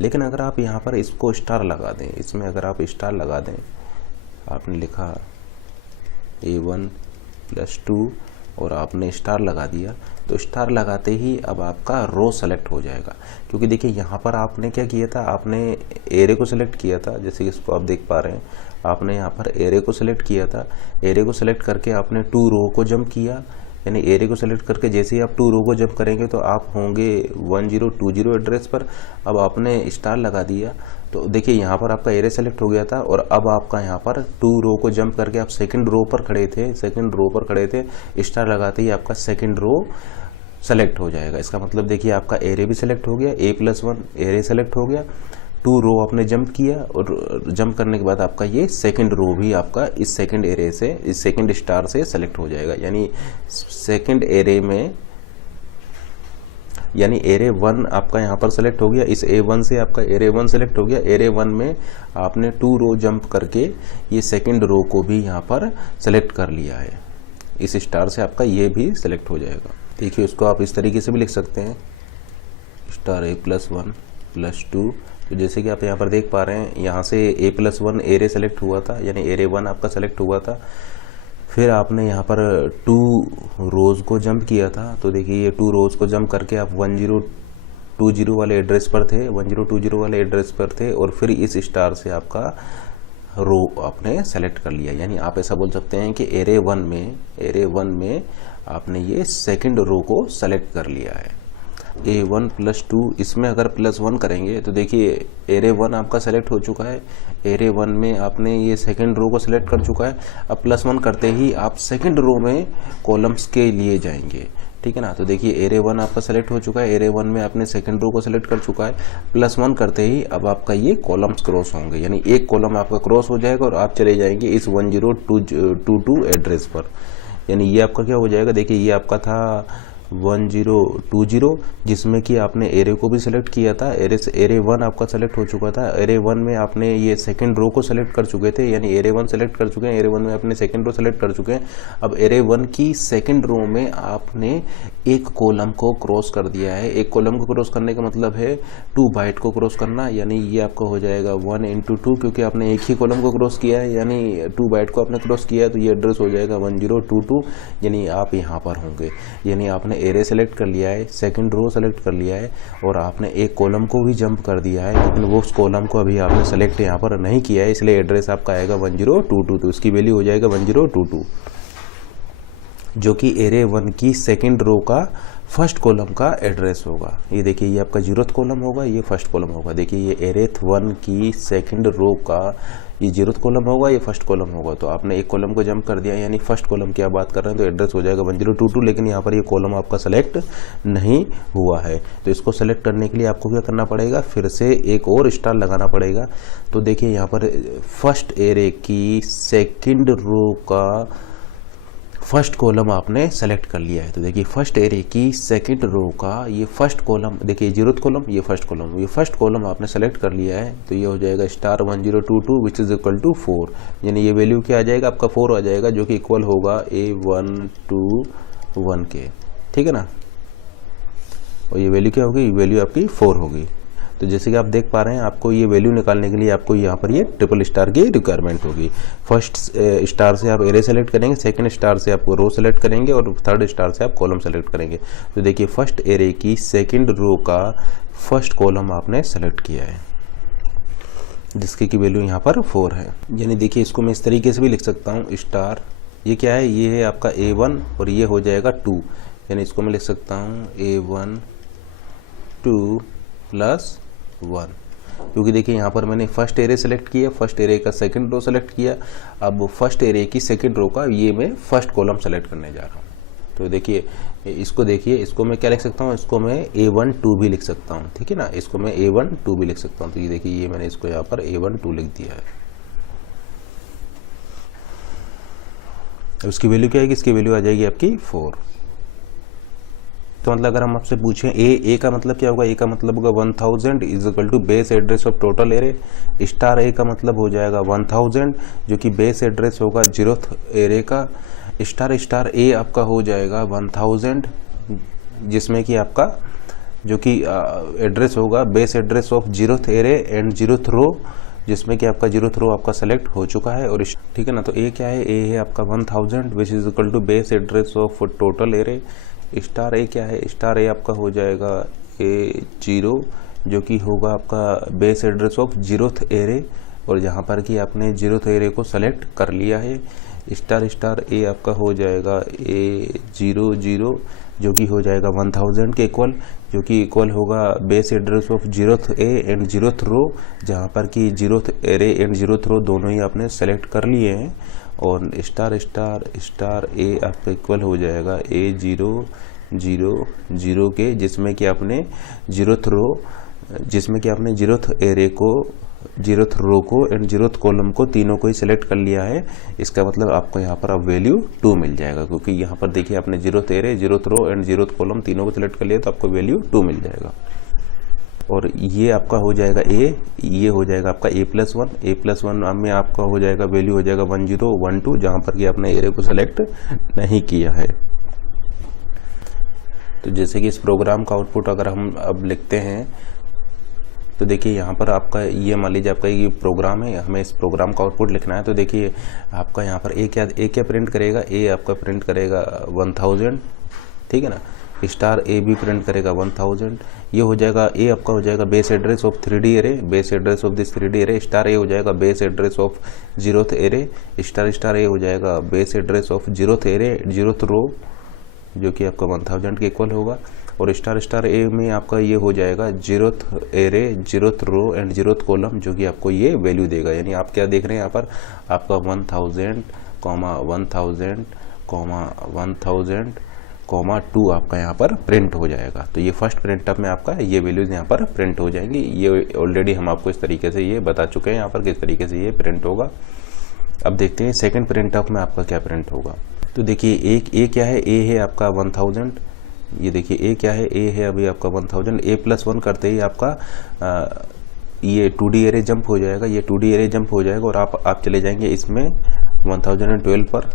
लेकिन अगर आप यहाँ पर इसको स्टार लगा दें, इसमें अगर आप स्टार लगा दें, आपने लिखा A1 प्लस 2 और आपने स्टार लगा दिया, तो स्टार लगाते ही अब आपका रो सेलेक्ट हो जाएगा। क्योंकि देखिए यहाँ पर आपने क्या किया था, आपने एरे को सेलेक्ट किया था, जैसे इसको आप देख पा रहे हैं, आपने यहाँ पर एरे को सेलेक्ट किया था। एरे को सेलेक्ट करके आपने 2 रो को जंप किया, यानी एरे को सेलेक्ट करके जैसे ही आप 2 रो को जंप करेंगे तो आप होंगे 1020 एड्रेस पर। अब आपने स्टार लगा दिया, तो देखिए यहाँ पर आपका एरे सेलेक्ट हो गया था, और अब आपका यहाँ पर 2 रो को जंप करके आप सेकंड रो पर खड़े थे, स्टार लगाते ही आपका सेकंड रो सेलेक्ट हो जाएगा। इसका मतलब देखिए आपका एरे भी सेलेक्ट हो गया, A+1 एरे सेलेक्ट हो गया, 2 रो आपने जंप किया, और जंप करने के बाद आपका ये सेकंड रो भी आपका इस सेकंड एरे से, इस सेकंड स्टार से सेलेक्ट हो जाएगा। यानी सेकंड एरे में, यानी एरे 1 आपका यहाँ पर सेलेक्ट हो गया, इस A1 से आपका एरे 1 सेलेक्ट हो गया। एरे 1 में आपने 2 रो जंप करके ये सेकंड रो को भी यहाँ पर सेलेक्ट कर लिया है, इस स्टार से आपका ये भी सेलेक्ट हो जाएगा। देखिए इसको आप इस तरीके से भी लिख सकते हैं, स्टार A+1 प्लस 2। तो जैसे कि आप यहाँ पर देख पा रहे हैं, यहाँ से A+1 एरे सेलेक्ट हुआ था, यानी एरे 1 आपका सेलेक्ट हुआ था। फिर आपने यहाँ पर 2 रोज को जंप किया था, तो देखिए ये 2 रोज को जंप करके आप 1020 वाले एड्रेस पर थे, 1020 वाले एड्रेस पर थे, और फिर इस स्टार से आपका रो आपने सेलेक्ट कर लिया। यानी आप ऐसा बोल सकते हैं कि एरे 1 में आपने ये सेकंड रो को सेलेक्ट कर लिया है। A1 प्लस 2, इसमें अगर +1 करेंगे तो देखिए एरे 1 आपका सेलेक्ट हो चुका है, एरे 1 में आपने ये सेकंड रो को सेलेक्ट कर चुका है। अब +1 करते ही आप सेकंड रो में कॉलम्स के लिए जाएंगे, ठीक है ना। तो देखिए एरे 1 आपका सेलेक्ट हो चुका है, एरे 1 में आपने सेकंड रो को सेलेक्ट कर चुका है। +1 करते ही अब आपका ये कॉलम्स क्रॉस होंगे, यानी एक कॉलम आपका क्रॉस हो जाएगा और आप चले जाएंगे इस 1022 एड्रेस पर। यानी ये आपका क्या हो जाएगा, देखिए ये आपका था 1020, जिसमें कि आपने एरे को भी सिलेक्ट किया था, एरे 1 आपका सेलेक्ट हो चुका था। एरे 1 में आपने ये सेकंड रो को सेलेक्ट कर चुके थे, यानी एरे 1 सेलेक्ट कर चुके हैं, एरे 1 में आपने सेकंड रो सेलेक्ट कर चुके हैं। अब एरे 1 की सेकंड रो में आपने एक कॉलम को क्रॉस कर दिया है। एक कॉलम को क्रॉस करने का मतलब है 2 बाइट को क्रॉस करना, यानी ये आपका हो जाएगा 1 × 2, क्योंकि आपने एक ही कॉलम को क्रॉस किया है, यानी 2 बाइट को आपने क्रॉस किया है, तो ये एड्रेस हो जाएगा 1022, यानी आप यहाँ पर होंगे। यानी आपने एरे सेलेक्ट कर लिया है, सेकंड रो सेलेक्ट कर लिया है, और आपने एक कॉलम को भी जंप कर दिया है, लेकिन वो उस कॉलम को अभी आपने सेलेक्ट यहाँ पर नहीं किया है, इसलिए एड्रेस आपका आएगा 1022, तो इसकी वैल्यू हो जाएगा 1022, जो कि एरे 1 की सेकंड रो का फर्स्ट कॉलम का एड्रेस होगा। ये देखिए ये आपका 0th कॉलम होगा, ये फर्स्ट कॉलम होगा। देखिए ये एरे 1 की सेकंड रो का ये 0th कॉलम होगा, ये फर्स्ट कॉलम होगा। तो आपने एक कॉलम को जंप कर दिया, यानी फर्स्ट कॉलम की आप बात कर रहे हैं, तो एड्रेस हो जाएगा 1022, लेकिन यहाँ पर ये कॉलम आपका सेलेक्ट नहीं हुआ है। तो इसको सेलेक्ट करने के लिए आपको क्या करना पड़ेगा, फिर से एक और स्टार लगाना पड़ेगा। तो देखिए यहाँ पर फर्स्ट एरे की सेकंड रो का फर्स्ट कॉलम आपने सेलेक्ट कर लिया है। तो देखिए फर्स्ट एरे की सेकंड रो का ये फर्स्ट कॉलम, देखिए 0th कॉलम, ये फर्स्ट कॉलम, ये फर्स्ट कॉलम आपने सेलेक्ट कर लिया है। तो ये हो जाएगा star 1022 which is equal to 4, यानी ये वैल्यू क्या आ जाएगा, आपका 4 आ जाएगा, जो कि इक्वल होगा A121 के, ठीक है ना। और ये वैल्यू क्या होगी, वैल्यू आपकी 4 होगी। तो जैसे कि आप देख पा रहे हैं, आपको ये वैल्यू निकालने के लिए आपको यहाँ पर ये ट्रिपल स्टार की रिक्वायरमेंट होगी। फर्स्ट स्टार से आप एरे सेलेक्ट करेंगे, सेकंड स्टार से आप रो सेलेक्ट करेंगे, और थर्ड स्टार से आप कॉलम सेलेक्ट करेंगे। तो देखिए फर्स्ट एरे की सेकंड रो का फर्स्ट कॉलम आपने सेलेक्ट किया है, जिसकी की वैल्यू यहाँ पर 4 है। यानी देखिए इसको मैं इस तरीके से भी लिख सकता हूँ, स्टार ये क्या है, ये है आपका A1 और ये हो जाएगा 2, यानी इसको मैं लिख सकता हूँ A1 2 + 1, क्योंकि देखिए यहाँ पर मैंने फर्स्ट एरे सेलेक्ट किया, फर्स्ट एरे का सेकंड रो सेलेक्ट किया। अब फर्स्ट एरे की सेकंड रो का ये मैं फर्स्ट कॉलम सेलेक्ट करने जा रहा हूँ। तो देखिए इसको मैं क्या लिख सकता हूँ, इसको मैं A1 2 भी लिख सकता हूँ, ठीक है ना। इसको मैं A1 2 भी लिख सकता हूँ। तो ये देखिए ये मैंने इसको यहाँ पर A1 2 लिख दिया है। उसकी वैल्यू क्या आएगी, इसकी वैल्यू आ जाएगी आपकी 4। तो मतलब अगर हम आपसे पूछें ए का मतलब क्या होगा, ए का मतलब होगा 1000 is equal to base address of total array. Star A का मतलब हो जाएगा 1000 जो कि बेस एड्रेस होगा 0th एरे का। स्टार ए आपका हो जाएगा 1000 जिसमें कि आपका जो कि एड्रेस होगा base address of 0th array and 0th रो, जिसमें कि आपका 0th रो आपका सेलेक्ट हो चुका है। और ठीक है ना, तो ए क्या है, ए है आपका 1000 which is equal to base address of total array. Star A क्या है, स्टार ए आपका हो जाएगा A0 जो कि होगा आपका base address of 0th array, और जहाँ पर कि आपने 0th एरे को सेलेक्ट कर लिया है। स्टार ए आपका हो जाएगा A00 जो कि हो जाएगा 1000 के इक्वल, जो कि इक्वल होगा base address of 0th A and 0th रो, जहाँ पर कि 0th एरे एंड 0th रो दोनों ही आपने सेलेक्ट कर लिए हैं। और स्टार ए आपका इक्वल हो जाएगा A000 के, जिसमें कि आपने 0th रो, जिसमें कि आपने 0th एरे को, 0th रो को एंड 0th कॉलम को तीनों को ही सिलेक्ट कर लिया है। इसका मतलब आपको यहाँ पर अब वैल्यू 2 मिल जाएगा, क्योंकि यहाँ पर देखिए आपने 0th array, 0th row and 0th column तीनों को सिलेक्ट कर लिया, तो आपको वैल्यू 2 मिल जाएगा। और ये आपका हो जाएगा ए, ये हो जाएगा आपका A+1 में आपका हो जाएगा वैल्यू हो जाएगा 1012 जहाँ पर कि आपने एरे को सेलेक्ट नहीं किया है। तो जैसे कि इस प्रोग्राम का आउटपुट अगर हम अब लिखते हैं तो देखिए यहाँ पर आपका ये मान लीजिए आपका ये प्रोग्राम है, हमें इस प्रोग्राम का आउटपुट लिखना है। तो देखिए आपका यहाँ पर ए क्या प्रिंट करेगा, ए आपका प्रिंट करेगा 1000, ठीक है ना। स्टार ए भी प्रिंट करेगा 1000। ये हो जाएगा ए आपका हो जाएगा base address of 3D array, base address of this 3D array. Star A हो जाएगा base address of 0th array. Star A हो जाएगा base address of 0th array, 0th row, जो कि आपका 1000 के इक्वल होगा। और स्टार ए में आपका ये हो जाएगा 0th array, 0th row and 0th column, जो कि आपको ये वैल्यू देगा। यानी आप क्या देख रहे हैं यहाँ पर, आपका 1000, 2 आपका यहाँ पर प्रिंट हो जाएगा। तो ये फर्स्ट प्रिंटअप में आपका ये वैल्यूज यहाँ पर प्रिंट हो जाएंगी। ये ऑलरेडी हम आपको इस तरीके से ये बता चुके हैं यहाँ पर किस तरीके से ये प्रिंट होगा। अब देखते हैं सेकंड प्रिंटअप में आपका क्या प्रिंट होगा। तो देखिए ए क्या है, ए है आपका 1000। ये देखिए ए क्या है, ए है अभी आपका 1000। A+1 करते ही आपका ये 2D एरे जंप हो जाएगा, ये 2D एरे जंप हो जाएगा और आप चले जाएंगे इसमें 1012 पर,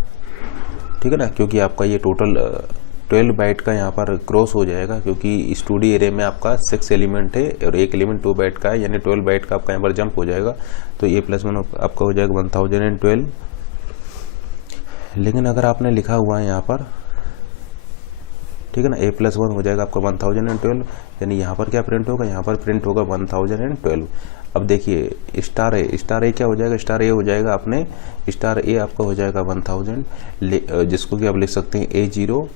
ठीक है ना, क्योंकि आपका ये टोटल 12 बाइट का यहाँ पर क्रॉस हो जाएगा, क्योंकि इस 2D एरे में आपका 6 एलिमेंट है और एक एलिमेंट 2 बाइट का है, यानी 12 बाइट का आपका यहाँ पर जंप हो जाएगा। तो A+1 आपका हो जाएगा 1012। लेकिन अगर आपने लिखा हुआ है यहाँ पर, ठीक है ना, A+1 हो जाएगा आपका 1012, यानी यहाँ पर क्या प्रिंट होगा, यहाँ पर प्रिंट होगा 1012। अब देखिए स्टार ए क्या हो जाएगा, स्टार ए हो जाएगा अपने, स्टार ए आपका हो जाएगा 1000, जिसको कि आप लिख सकते हैं A0,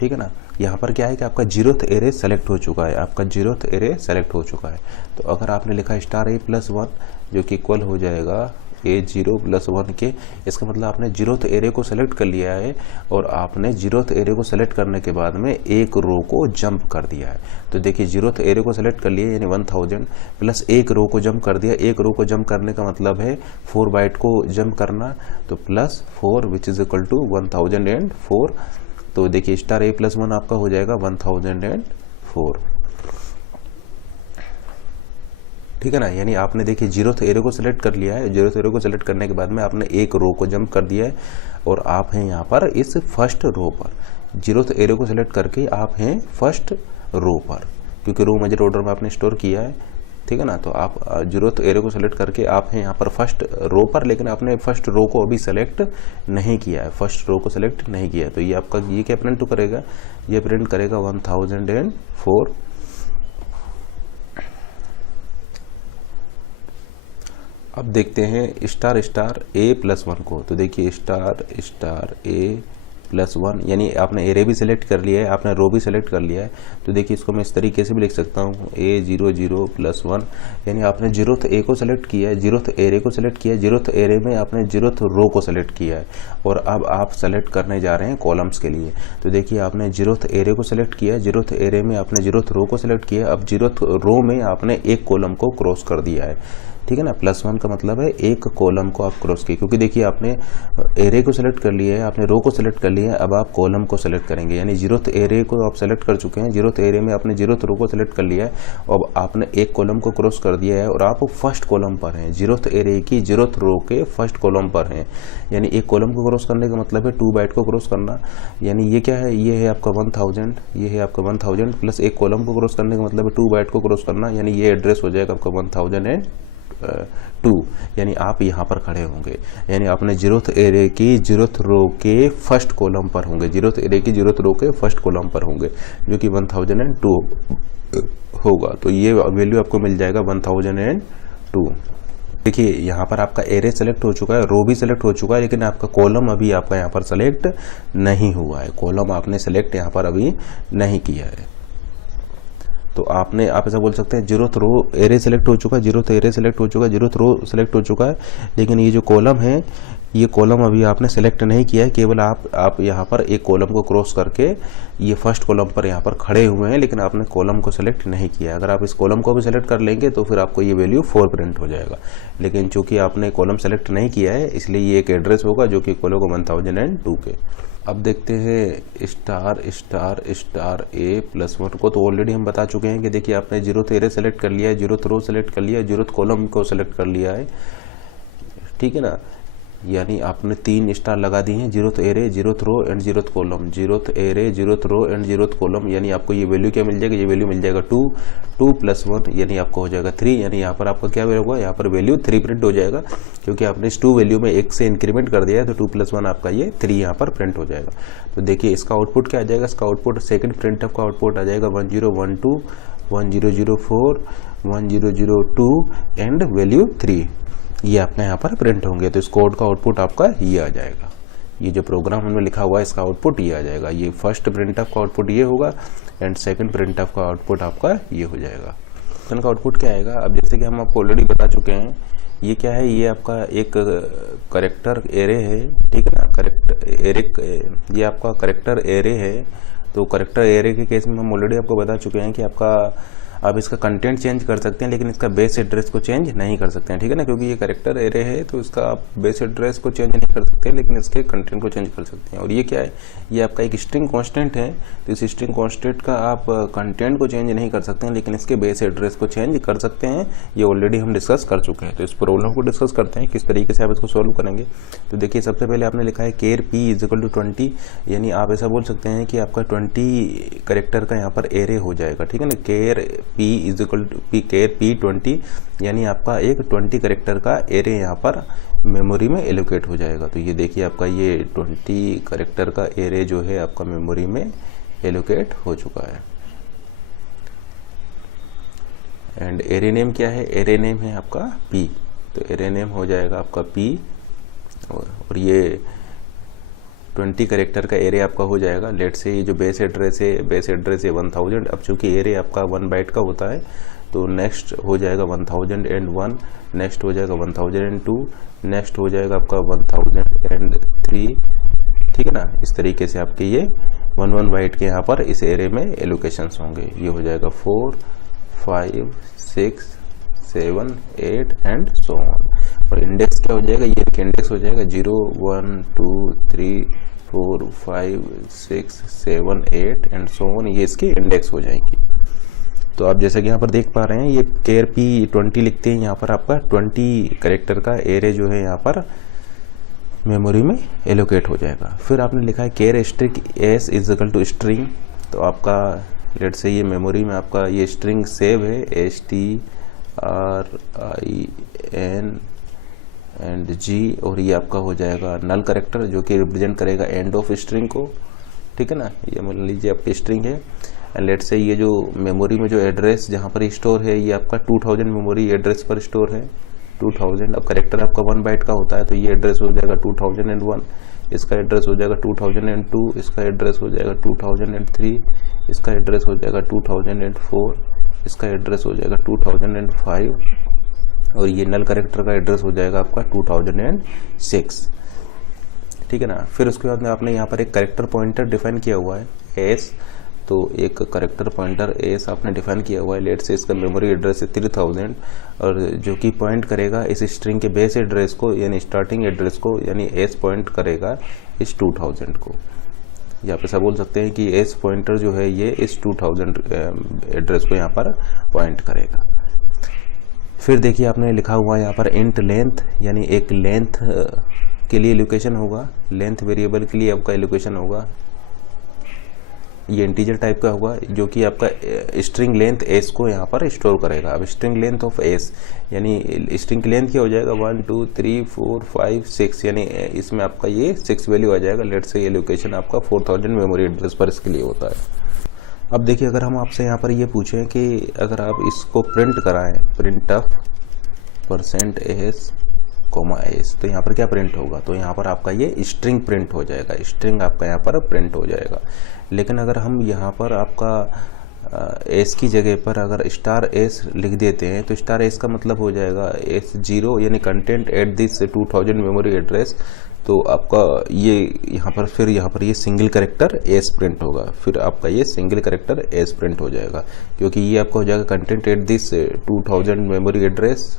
ठीक है ना। यहाँ पर क्या है कि आपका 0th एरे सेलेक्ट हो चुका है, आपका 0th एरे सेलेक्ट हो चुका है। तो अगर आपने लिखा स्टार A+1 जो कि इक्वल हो जाएगा A0+1 के, इसका मतलब आपने 0th एरे को सेलेक्ट कर लिया है और आपने 0th एरे को सेलेक्ट करने के बाद में एक रो को जंप कर दिया है। तो देखिए 0th एरे को सेलेक्ट कर लिया यानी 1000 प्लस एक रो को जंप कर दिया। एक रो को जंप करने का मतलब है 4 बाइट को जंप करना, तो +4 विच इज इक्वल टू 1004। तो देखिए स्टार A+1 आपका हो जाएगा 1004, ठीक है ना। यानी आपने देखिए 0th एरे को सिलेक्ट कर लिया है, 0th एरे को सिलेक्ट करने के बाद में आपने एक रो को जंप कर दिया है और आप हैं यहाँ पर इस फर्स्ट रो पर। 0th एरे को सिलेक्ट करके आप हैं फर्स्ट रो पर, क्योंकि रो मेजर ऑर्डर में आपने स्टोर किया है, ठीक है ना। तो आप 0th एरे को सिलेक्ट करके आप हैं यहाँ पर फर्स्ट रो पर, लेकिन आपने फर्स्ट रो को अभी सेलेक्ट नहीं किया है, फर्स्ट रो को सिलेक्ट नहीं किया है। तो ये आपका ये क्या प्रिंट करेगा, ये प्रिंट करेगा 1004। अब देखते हैं स्टार A+1 को। तो देखिए स्टार A+1 यानी आपने एरे भी सिलेक्ट कर लिया है, आपने रो भी सिलेक्ट कर लिया है। तो देखिए इसको मैं इस तरीके से भी लिख सकता हूँ A00+1, यानी आपने 0th ए को सिलेक्ट किया है, 0th एरे को सिलेक्ट किया है, 0th एरे में आपने 0th रो को सिलेक्ट किया है और अब आप सेलेक्ट करने जा रहे हैं कॉलम्स के लिए। तो देखिए आपने 0th एरे को सिलेक्ट किया है, 0th एरे में आपने 0th रो को सिलेक्ट किया है, अब 0th रो में आपने एक कॉलम को क्रॉस कर दिया है, ठीक है ना। +1 का मतलब है एक कॉलम को आप क्रॉस किए, क्योंकि देखिए आपने एरे को सेलेक्ट कर लिया है, आपने रो को सेलेक्ट कर लिया है, अब आप कॉलम को सेलेक्ट करेंगे, यानी 0th एरे को आप सेलेक्ट कर चुके हैं, 0th एरे में आपने 0th रो को सेलेक्ट कर लिया है, अब आपने एक कॉलम को क्रॉस कर दिया है और आप फर्स्ट कॉलम पर हैं, 0th एरे की 0th रो के फर्स्ट कॉलम पर हैं। यानी एक कॉलम को क्रॉस करने का मतलब है 2 बाइट को क्रॉस करना, यानी ये क्या है, ये है आपका 1000, ये है आपका 1000 प्लस एक कॉलम को क्रॉस करने का मतलब है 2 बाइट को क्रॉस करना, यानी ये एड्रेस हो जाएगा आपका 1002, यानी आप यहाँ पर खड़े होंगे, यानी आपने 0th एरे की 0th रो के फर्स्ट कॉलम पर होंगे, 0th एरे की 0th रो के फर्स्ट कॉलम पर होंगे, जो कि 1002 होगा। तो ये वैल्यू आपको मिल जाएगा 1002। देखिए यहाँ पर आपका एरे सेलेक्ट हो चुका है, रो भी सेलेक्ट हो चुका है, लेकिन आपका कॉलम अभी आपका यहाँ पर सेलेक्ट नहीं हुआ है, कॉलम आपने सेलेक्ट यहाँ पर अभी नहीं किया है। तो आप ऐसा बोल सकते हैं 0th रो एरे सेलेक्ट हो चुका है, 0th एरे सेलेक्ट हो चुका है, 0th रो सेलेक्ट हो चुका है, लेकिन ये जो कॉलम है, ये कॉलम अभी आपने सेलेक्ट नहीं किया है, केवल आप यहाँ पर एक कॉलम को क्रॉस करके ये फर्स्ट कॉलम पर यहाँ पर खड़े हुए हैं, लेकिन आपने कॉलम को सेलेक्ट नहीं किया। अगर आप इस कॉलम को भी सेलेक्ट कर लेंगे तो फिर आपको ये वैल्यू 4 प्रिंट हो जाएगा, लेकिन चूंकि आपने कॉलम सेलेक्ट नहीं किया है, इसलिए ये एक एड्रेस होगा जो कि कॉलम को 1002 के। अब देखते हैं स्टार स्टार स्टार A+1 को, तो ऑलरेडी हम बता चुके हैं कि देखिए आपने 0th एरे सेलेक्ट कर लिया है, 0th रो सेलेक्ट कर लिया है, 0th कॉलम को सेलेक्ट कर लिया है, ठीक है ना। यानी आपने 3 स्टार लगा दिए हैं, 0th array, 0th row and 0th column, 0th array, 0th row and 0th column, यानी आपको ये वैल्यू क्या मिल जाएगा, ये वैल्यू मिल जाएगा 2 + 1, यानी आपको हो जाएगा 3, यानी यहाँ पर आपका क्या होगा, यहाँ पर वैल्यू 3 प्रिंट हो जाएगा, क्योंकि आपने इस 2 वैल्यू में 1 से इंक्रीमेंट कर दिया है, तो 2 + 1 आपका ये 3 यहाँ पर प्रिंट हो जाएगा। तो देखिए इसका आउटपुट क्या आ जाएगा, इसका आउटपुट सेकंड प्रिंटफ का आउटपुट आ जाएगा 1012, 1004, 1002 एंड वैल्यू 3, ये आपका यहाँ पर प्रिंट होंगे। तो इस कोड का आउटपुट आपका ये आ जाएगा, ये जो प्रोग्राम हमने लिखा हुआ है इसका आउटपुट ये आ जाएगा, ये फर्स्ट प्रिंटफ का आउटपुट ये होगा एंड सेकंड प्रिंटफ का आउटपुट आपका ये हो जाएगा। तो इनका आउटपुट क्या आएगा, अब जैसे कि हम आपको ऑलरेडी बता चुके हैं, ये क्या है, ये आपका एक करेक्टर एरे है, ठीक है ना, करेक्टर एरे, ये आपका करेक्टर एरे है। तो करेक्टर एरे के केस में हम ऑलरेडी आपको बता चुके हैं कि आप इसका कंटेंट चेंज कर सकते हैं, लेकिन इसका बेस एड्रेस को चेंज नहीं कर सकते हैं, ठीक है ना, क्योंकि ये कैरेक्टर एरे है, तो इसका आप बेस एड्रेस को चेंज नहीं कर सकते, लेकिन इसके कंटेंट को चेंज कर सकते हैं। और ये क्या है, ये आपका एक स्ट्रिंग कांस्टेंट है, तो इस स्ट्रिंग कांस्टेंट का आप कंटेंट को चेंज नहीं कर सकते हैं, लेकिन इसके बेस एड्रेस को चेंज कर सकते हैं। ये ऑलरेडी हम डिस्कस कर चुके हैं। तो इस प्रॉब्लम को डिस्कस करते हैं किस तरीके से आप इसको सोल्व करेंगे। तो देखिए सबसे पहले आपने लिखा है केयर P = 20, यानी आप ऐसा बोल सकते हैं कि आपका 20 कैरेक्टर का यहाँ पर एरे हो जाएगा, ठीक है ना। केयर P 20, यानी आपका एक 20 कैरेक्टर का एरे यहाँ पर मेमोरी में एलोकेट हो जाएगा। तो ये देखिए आपका ये 20 कैरेक्टर का एरे जो है आपका मेमोरी में एलोकेट हो चुका है। एंड एरे नेम क्या है, एरे नेम है आपका P, तो एरे नेम हो जाएगा आपका P, और ये 20 कैरेक्टर का एरे आपका हो जाएगा। लेट से ये जो बेस एड्रेस है 1000। अब चूंकि एरे आपका 1 बाइट का होता है, तो नेक्स्ट हो जाएगा 1001, नेक्स्ट हो जाएगा 1002, नेक्स्ट हो जाएगा आपका 1003, ठीक है ना। इस तरीके से आपके ये 1 बाइट के यहाँ पर इस एरे में एलोकेशंस होंगे। ये हो जाएगा 4, 5, 6, 7, 8 एंड सो ऑन। और इंडेक्स क्या हो जाएगा, ये इनके इंडेक्स हो जाएगा 0, 1, 2, 3, 4, 5, 6, 7, 8 एंड सो ऑन, ये इसकी इंडेक्स हो जाएंगी। तो आप जैसे कि यहाँ पर देख पा रहे हैं, ये केयर P 20 लिखते हैं, यहाँ पर आपका 20 कैरेक्टर का एरे जो है यहाँ पर मेमोरी में एलोकेट हो जाएगा। फिर आपने लिखा है केयर स्ट्रिंग S = स्ट्रिंग, तो आपका लेट से ये मेमोरी में आपका ये स्ट्रिंग सेव है STRIN एंड G, और ये आपका हो जाएगा नल कैरेक्टर जो कि रिप्रेजेंट करेगा एंड ऑफ स्ट्रिंग को, ठीक है ना। ये मान लीजिए आपकी स्ट्रिंग है एंड लेट से ये जो मेमोरी में जो एड्रेस जहाँ पर स्टोर है ये आपका 2000 मेमोरी एड्रेस पर स्टोर है, 2000। अब कैरेक्टर आपका 1 बाइट का होता है, तो ये एड्रेस हो जाएगा 2001, इसका एड्रेस हो जाएगा 2002, इसका एड्रेस हो जाएगा 2003, इसका एड्रेस हो जाएगा 2004, इसका एड्रेस हो जाएगा 2005, और ये नल कैरेक्टर का एड्रेस हो जाएगा आपका 2006, ठीक है ना। फिर उसके बाद में आपने यहाँ पर एक कैरेक्टर पॉइंटर डिफाइन किया हुआ है S, तो एक करेक्टर पॉइंटर एस आपने डिफाइन किया हुआ है। लेट से इसका मेमोरी एड्रेस है 3000 और जो कि पॉइंट करेगा इस स्ट्रिंग के बेस एड्रेस को यानी स्टार्टिंग एड्रेस को, यानी एस पॉइंट करेगा इस 2000 को। यहाँ पे सब बोल सकते हैं कि एस पॉइंटर जो है ये इस 2000 एड्रेस को यहाँ पर पॉइंट करेगा। फिर देखिए आपने लिखा हुआ है यहाँ पर इंट लेंथ, यानी एक लेंथ के लिए एलोकेशन होगा, लेंथ वेरिएबल के लिए आपका एलोकेशन होगा। ये इंटीजर टाइप का होगा जो कि आपका स्ट्रिंग लेंथ एस को यहाँ पर स्टोर करेगा। अब स्ट्रिंग लेंथ ऑफ एस यानी स्ट्रिंग की लेंथ क्या हो जाएगा 1 2 3 4 5 6, यानी इसमें आपका ये 6 वैल्यू आ जाएगा। लेट से ये लोकेशन आपका 4000 मेमोरी एड्रेस पर इसके लिए होता है। अब देखिए अगर हम आपसे यहाँ पर ये पूछें कि अगर आप इसको प्रिंट कराएं, प्रिंट ऑफ %s, एस, तो यहाँ पर क्या प्रिंट होगा, तो यहाँ पर आपका ये स्ट्रिंग प्रिंट हो जाएगा, स्ट्रिंग आपका यहाँ पर प्रिंट हो जाएगा। लेकिन अगर हम यहाँ पर आपका एस की जगह पर अगर $s लिख देते हैं तो $s का मतलब हो जाएगा S0 यानी content at this 2000 memory address. तो आपका ये यहाँ पर फिर यहाँ पर ये सिंगल करेक्टर एस प्रिंट होगा, फिर आपका ये सिंगल करेक्टर एस प्रिंट हो जाएगा, क्योंकि ये आपका हो जाएगा content at this 2000 memory address,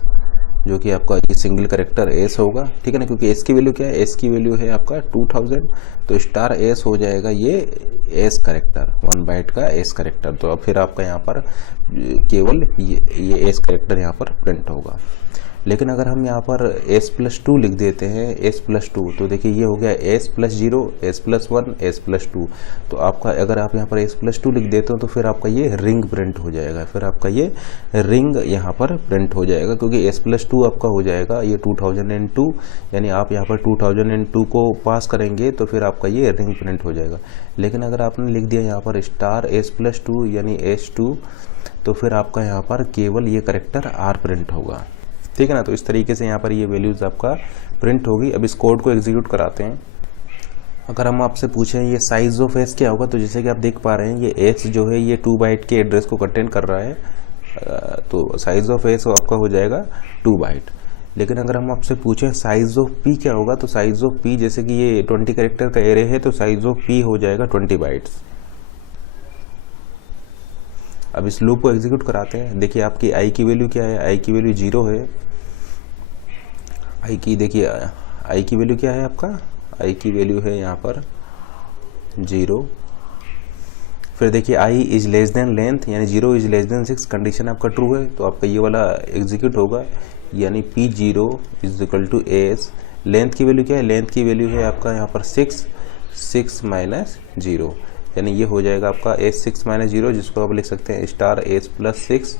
जो कि आपका ये सिंगल करेक्टर एस होगा। ठीक है ना, क्योंकि एस की वैल्यू क्या है, एस की वैल्यू है आपका 2000, तो $s हो जाएगा ये एस करेक्टर, 1 बाइट का एस करेक्टर। तो अब फिर आपका यहाँ पर केवल ये एस करेक्टर यहाँ पर प्रिंट होगा। लेकिन अगर हम यहाँ पर s+2 लिख देते हैं, s+2, तो देखिए ये हो गया s+0, s+1, s+2। तो आपका अगर आप यहाँ पर s+2 लिख देते हो तो फिर आपका ये रिंग प्रिंट हो जाएगा, फिर आपका ये रिंग यहाँ पर प्रिंट हो जाएगा, क्योंकि s+2 आपका हो जाएगा ये 2002, यानी आप यहाँ पर 2002 को पास करेंगे तो फिर आपका ये रिंग प्रिंट हो जाएगा। लेकिन अगर आपने लिख दिया यहाँ पर *s+2 यानी s2, तो फिर आपका यहाँ पर केवल ये करेक्टर r प्रिंट होगा। ठीक है ना, तो इस तरीके से यहाँ पर ये वैल्यूज़ आपका प्रिंट होगी। अब इस कोड को एग्जीक्यूट कराते हैं। अगर हम आपसे पूछें ये साइज ऑफ एस क्या होगा, तो जैसे कि आप देख पा रहे हैं ये एस जो है ये 2 बाइट के एड्रेस को कंटेन कर रहा है, तो साइज ऑफ एस आपका हो जाएगा 2 बाइट। लेकिन अगर हम आपसे पूछें साइज ऑफ पी क्या होगा, तो साइज ऑफ पी जैसे कि ये 20 कैरेक्टर का एरे है, तो साइज ऑफ पी हो जाएगा 20 बाइट्स। अब इस लूप को एग्जीक्यूट कराते हैं। देखिए आपकी आई की वैल्यू क्या है, आई की वैल्यू 0 है। आई की देखिए आई की वैल्यू क्या है आपका, आई की वैल्यू है यहाँ पर 0। फिर देखिए i is less than length, यानी 0 इज लेस देन 6, कंडीशन आपका ट्रू है, तो आपका ये वाला एग्जीक्यूट होगा, यानी P0 is equal to s. Length की वैल्यू क्या है, लेंथ की वैल्यू है आपका यहाँ पर 6 -0, यानी ये हो जाएगा आपका S6 -0, जिसको आप लिख सकते हैं *S+6।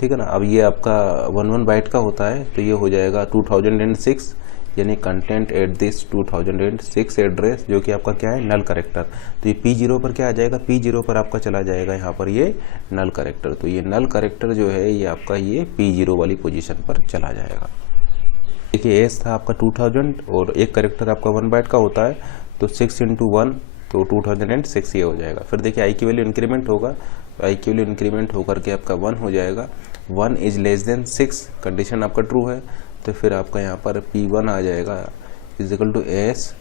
ठीक है ना, अब ये आपका 1 बाइट का होता है, तो ये हो जाएगा 2006, यानी कंटेंट एट दिस 2006 एड्रेस, जो कि आपका क्या है नल करेक्टर। तो ये P0 पर क्या आ जाएगा, P0 पर आपका चला जाएगा यहाँ पर ये नल करेक्टर। तो ये नल करेक्टर जो है ये आपका ये P0 वाली पोजीशन पर चला जाएगा। देखिए एस था आपका 2000 और एक करेक्टर आपका 1 बाइट का होता है, तो 6 × 1 तो 2006 ये हो जाएगा। फिर देखिए आई की वैल्यू इंक्रीमेंट होगा, तो आई की वैल्यू इंक्रीमेंट होकर के आपका 1 हो जाएगा। 1 इज लेस देन 6, कंडीशन आपका ट्रू है, तो फिर आपका यहाँ पर P1 आ जाएगा is equal to S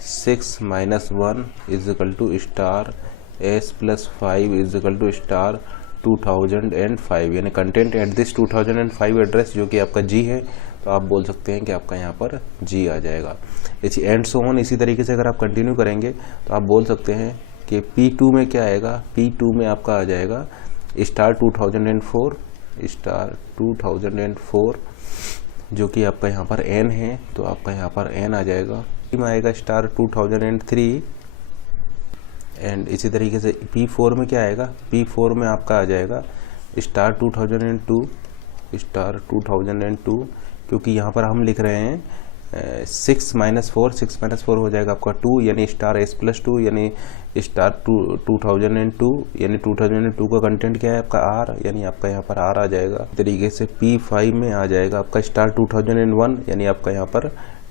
6 - 1 is equal to S+5 is equal to 2005, यानी कंटेंट एट दिस 2005 एड्रेस, जो कि आपका G है, तो आप बोल सकते हैं कि आपका यहाँ पर G आ जाएगा। इसी एंड सो ऑन, इसी तरीके से अगर आप कंटिन्यू करेंगे तो आप बोल सकते हैं कि P2 में क्या आएगा, P2 में आपका आ जाएगा *2004, जो कि आपका यहाँ पर N है, तो आपका यहाँ पर N आ जाएगा। में आएगा *2003, एंड इसी तरीके से P4 में क्या आएगा, P4 में आपका आ जाएगा *2002, क्योंकि यहाँ पर हम लिख रहे हैं 6 - 4 हो जाएगा आपका 2, यानी *S+2 यानी *2002, यानी 2002 का कंटेंट क्या है आपका R, यानी आपका यहाँ पर R आ जाएगा। इस तरीके से P5 में आ जाएगा आपका *2001, यानी आपका यहाँ पर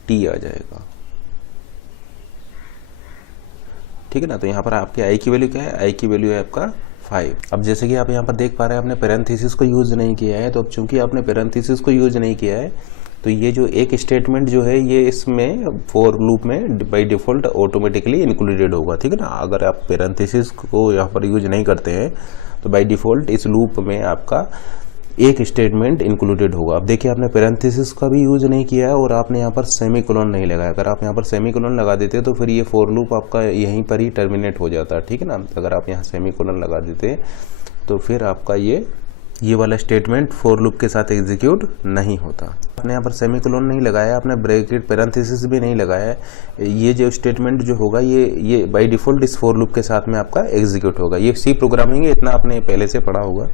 T आ जाएगा। ठीक है ना, तो यहाँ पर आपके आई की वैल्यू क्या है, आई की वैल्यू है आपका 5। अब जैसे कि आप यहाँ पर देख पा रहे हैं आपने पैरेंथेसिस को यूज़ नहीं किया है, तो अब चूंकि आपने पैरेंथेसिस को यूज़ नहीं किया है तो ये जो एक स्टेटमेंट जो है ये इसमें फॉर लूप में बाय डिफ़ॉल्ट ऑटोमेटिकली इंक्लूडेड होगा, ठीक है ना। अगर आप पैरेंथेसिस को यहाँ पर यूज नहीं करते हैं तो बाय डिफ़ॉल्ट इस लूप में आपका एक स्टेटमेंट इंक्लूडेड होगा। अब देखिए आपने पैरेंथेसिस का भी यूज नहीं किया है और आपने यहाँ पर सेमीकोलन नहीं लगाया। अगर आप यहाँ पर सेमीकोलन लगा देते तो फिर ये फॉर लूप आपका यहीं पर ही टर्मिनेट हो जाता, ठीक है ना। अगर आप यहाँ सेमीकोलन लगा देते तो फिर आपका ये वाला स्टेटमेंट फॉर लूप के साथ एग्जीक्यूट नहीं होता। आपने यहाँ पर सेमीकोलन नहीं लगाया, आपने ब्रैकेट पैरेंथेसिस भी नहीं लगाया, ये जो स्टेटमेंट जो होगा ये बाय डिफ़ॉल्ट इस फॉर लूप के साथ में आपका एग्जीक्यूट होगा। ये सी प्रोग्रामिंग है, इतना आपने पहले से पढ़ा होगा।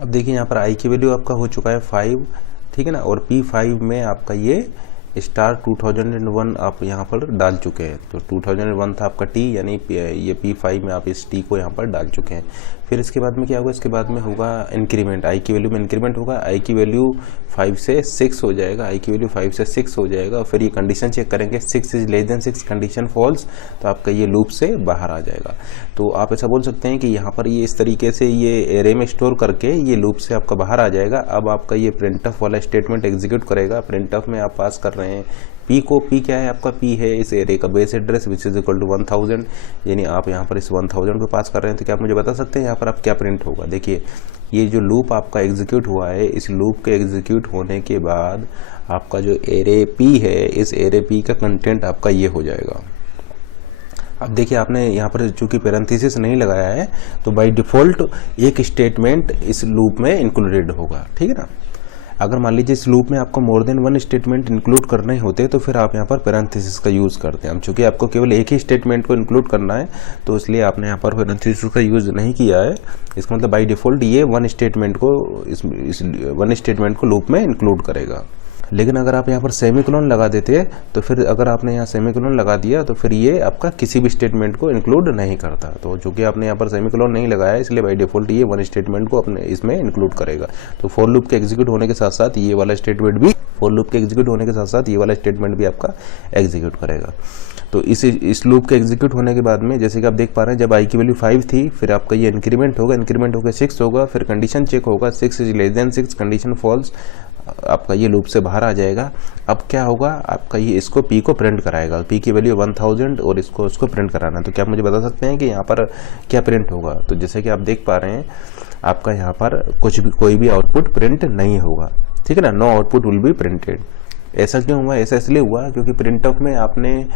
अब देखिए यहाँ पर आई की वैल्यू आपका हो चुका है 5, ठीक है ना। और P5 में आपका ये स्टार 2001 आप यहाँ पर डाल चुके हैं। तो 2001 था आपका T, यानी ये P5 में आप इस T को यहाँ पर डाल चुके हैं। फिर इसके बाद में क्या होगा, इसके बाद में होगा इंक्रीमेंट, आई की वैल्यू में इंक्रीमेंट होगा। आई की वैल्यू 5 से 6 हो जाएगा, आई की वैल्यू 5 से 6 हो जाएगा। और फिर ये कंडीशन चेक करेंगे, 6 is less than 6, condition false, तो आपका ये लूप से बाहर आ जाएगा। तो आप ऐसा बोल सकते हैं कि यहाँ पर ये इस तरीके से ये एरे में स्टोर करके ये लूप से आपका बाहर आ जाएगा। अब आपका ये प्रिंटफ वाला स्टेटमेंट एग्जीक्यूट करेगा। प्रिंटफ में आप पास कर रहे हैं P को, P क्या है आपका, P है इस एरे का base address which is equal to 1000, यानी आप यहाँ पर इस 1000 को पास कर रहे हैं। तो क्या आप मुझे बता सकते हैं यहाँ पर आप क्या प्रिंट होगा। देखिए ये जो लूप आपका एग्जीक्यूट हुआ है, इस लूप के एग्जीक्यूट होने के बाद आपका जो एरे P है, इस एरे P का कंटेंट आपका ये हो जाएगा। अब देखिए आपने यहाँ पर चूंकि पैरेंथेसिस नहीं लगाया है तो बाय डिफ़ॉल्ट एक स्टेटमेंट इस लूप में इंक्लूडेड होगा, ठीक है ना। अगर मान लीजिए इस लूप में आपको more than one statement include करने होते तो फिर आप यहाँ पर पैरेंथेसिस का यूज़ करते हैं। चूँकि आपको केवल एक ही स्टेटमेंट को इंक्लूड करना है तो इसलिए आपने यहाँ पर पैरेंथेसिस का यूज़ नहीं किया है। इसका मतलब बाय डिफ़ॉल्ट ये वन स्टेटमेंट को लूप में इंक्लूड करेगा। लेकिन अगर आप यहाँ पर सेमीकोलन लगा देते हैं तो फिर अगर आपने यहाँ सेमीकोलन लगा दिया तो फिर ये आपका किसी भी स्टेटमेंट को इंक्लूड नहीं करता। तो चूंकि आपने यहाँ पर सेमीकोलन नहीं लगाया इसलिए बाय डिफ़ॉल्ट ये वन स्टेटमेंट को अपने इसमें इंक्लूड करेगा। तो फॉर लूप के एग्जीक्यूट होने के साथ साथ ये वाला स्टेटमेंट भी आपका एग्जीक्यूट करेगा। तो इस लूप के एग्जीक्यूट होने के बाद में जैसे कि आप देख पा रहे हैं, जब आई की वैल्यू 5 थी, फिर आपका ये इंक्रीमेंट होकर 6 होगा, फिर कंडीशन चेक होगा, 6 is less than 6, condition false, आपका ये लूप से बाहर आ जाएगा। अब क्या होगा, आपका ये इसको P को प्रिंट कराएगा। P की वैल्यू 1000 और इसको प्रिंट कराना। तो क्या आप मुझे बता सकते हैं कि यहाँ पर क्या प्रिंट होगा। तो जैसे कि आप देख पा रहे हैं आपका यहाँ पर कोई भी आउटपुट प्रिंट नहीं होगा, ठीक है ना। No output will be printed. ऐसा क्यों हुआ, ऐसा इसलिए हुआ क्योंकि प्रिंटफ में आपने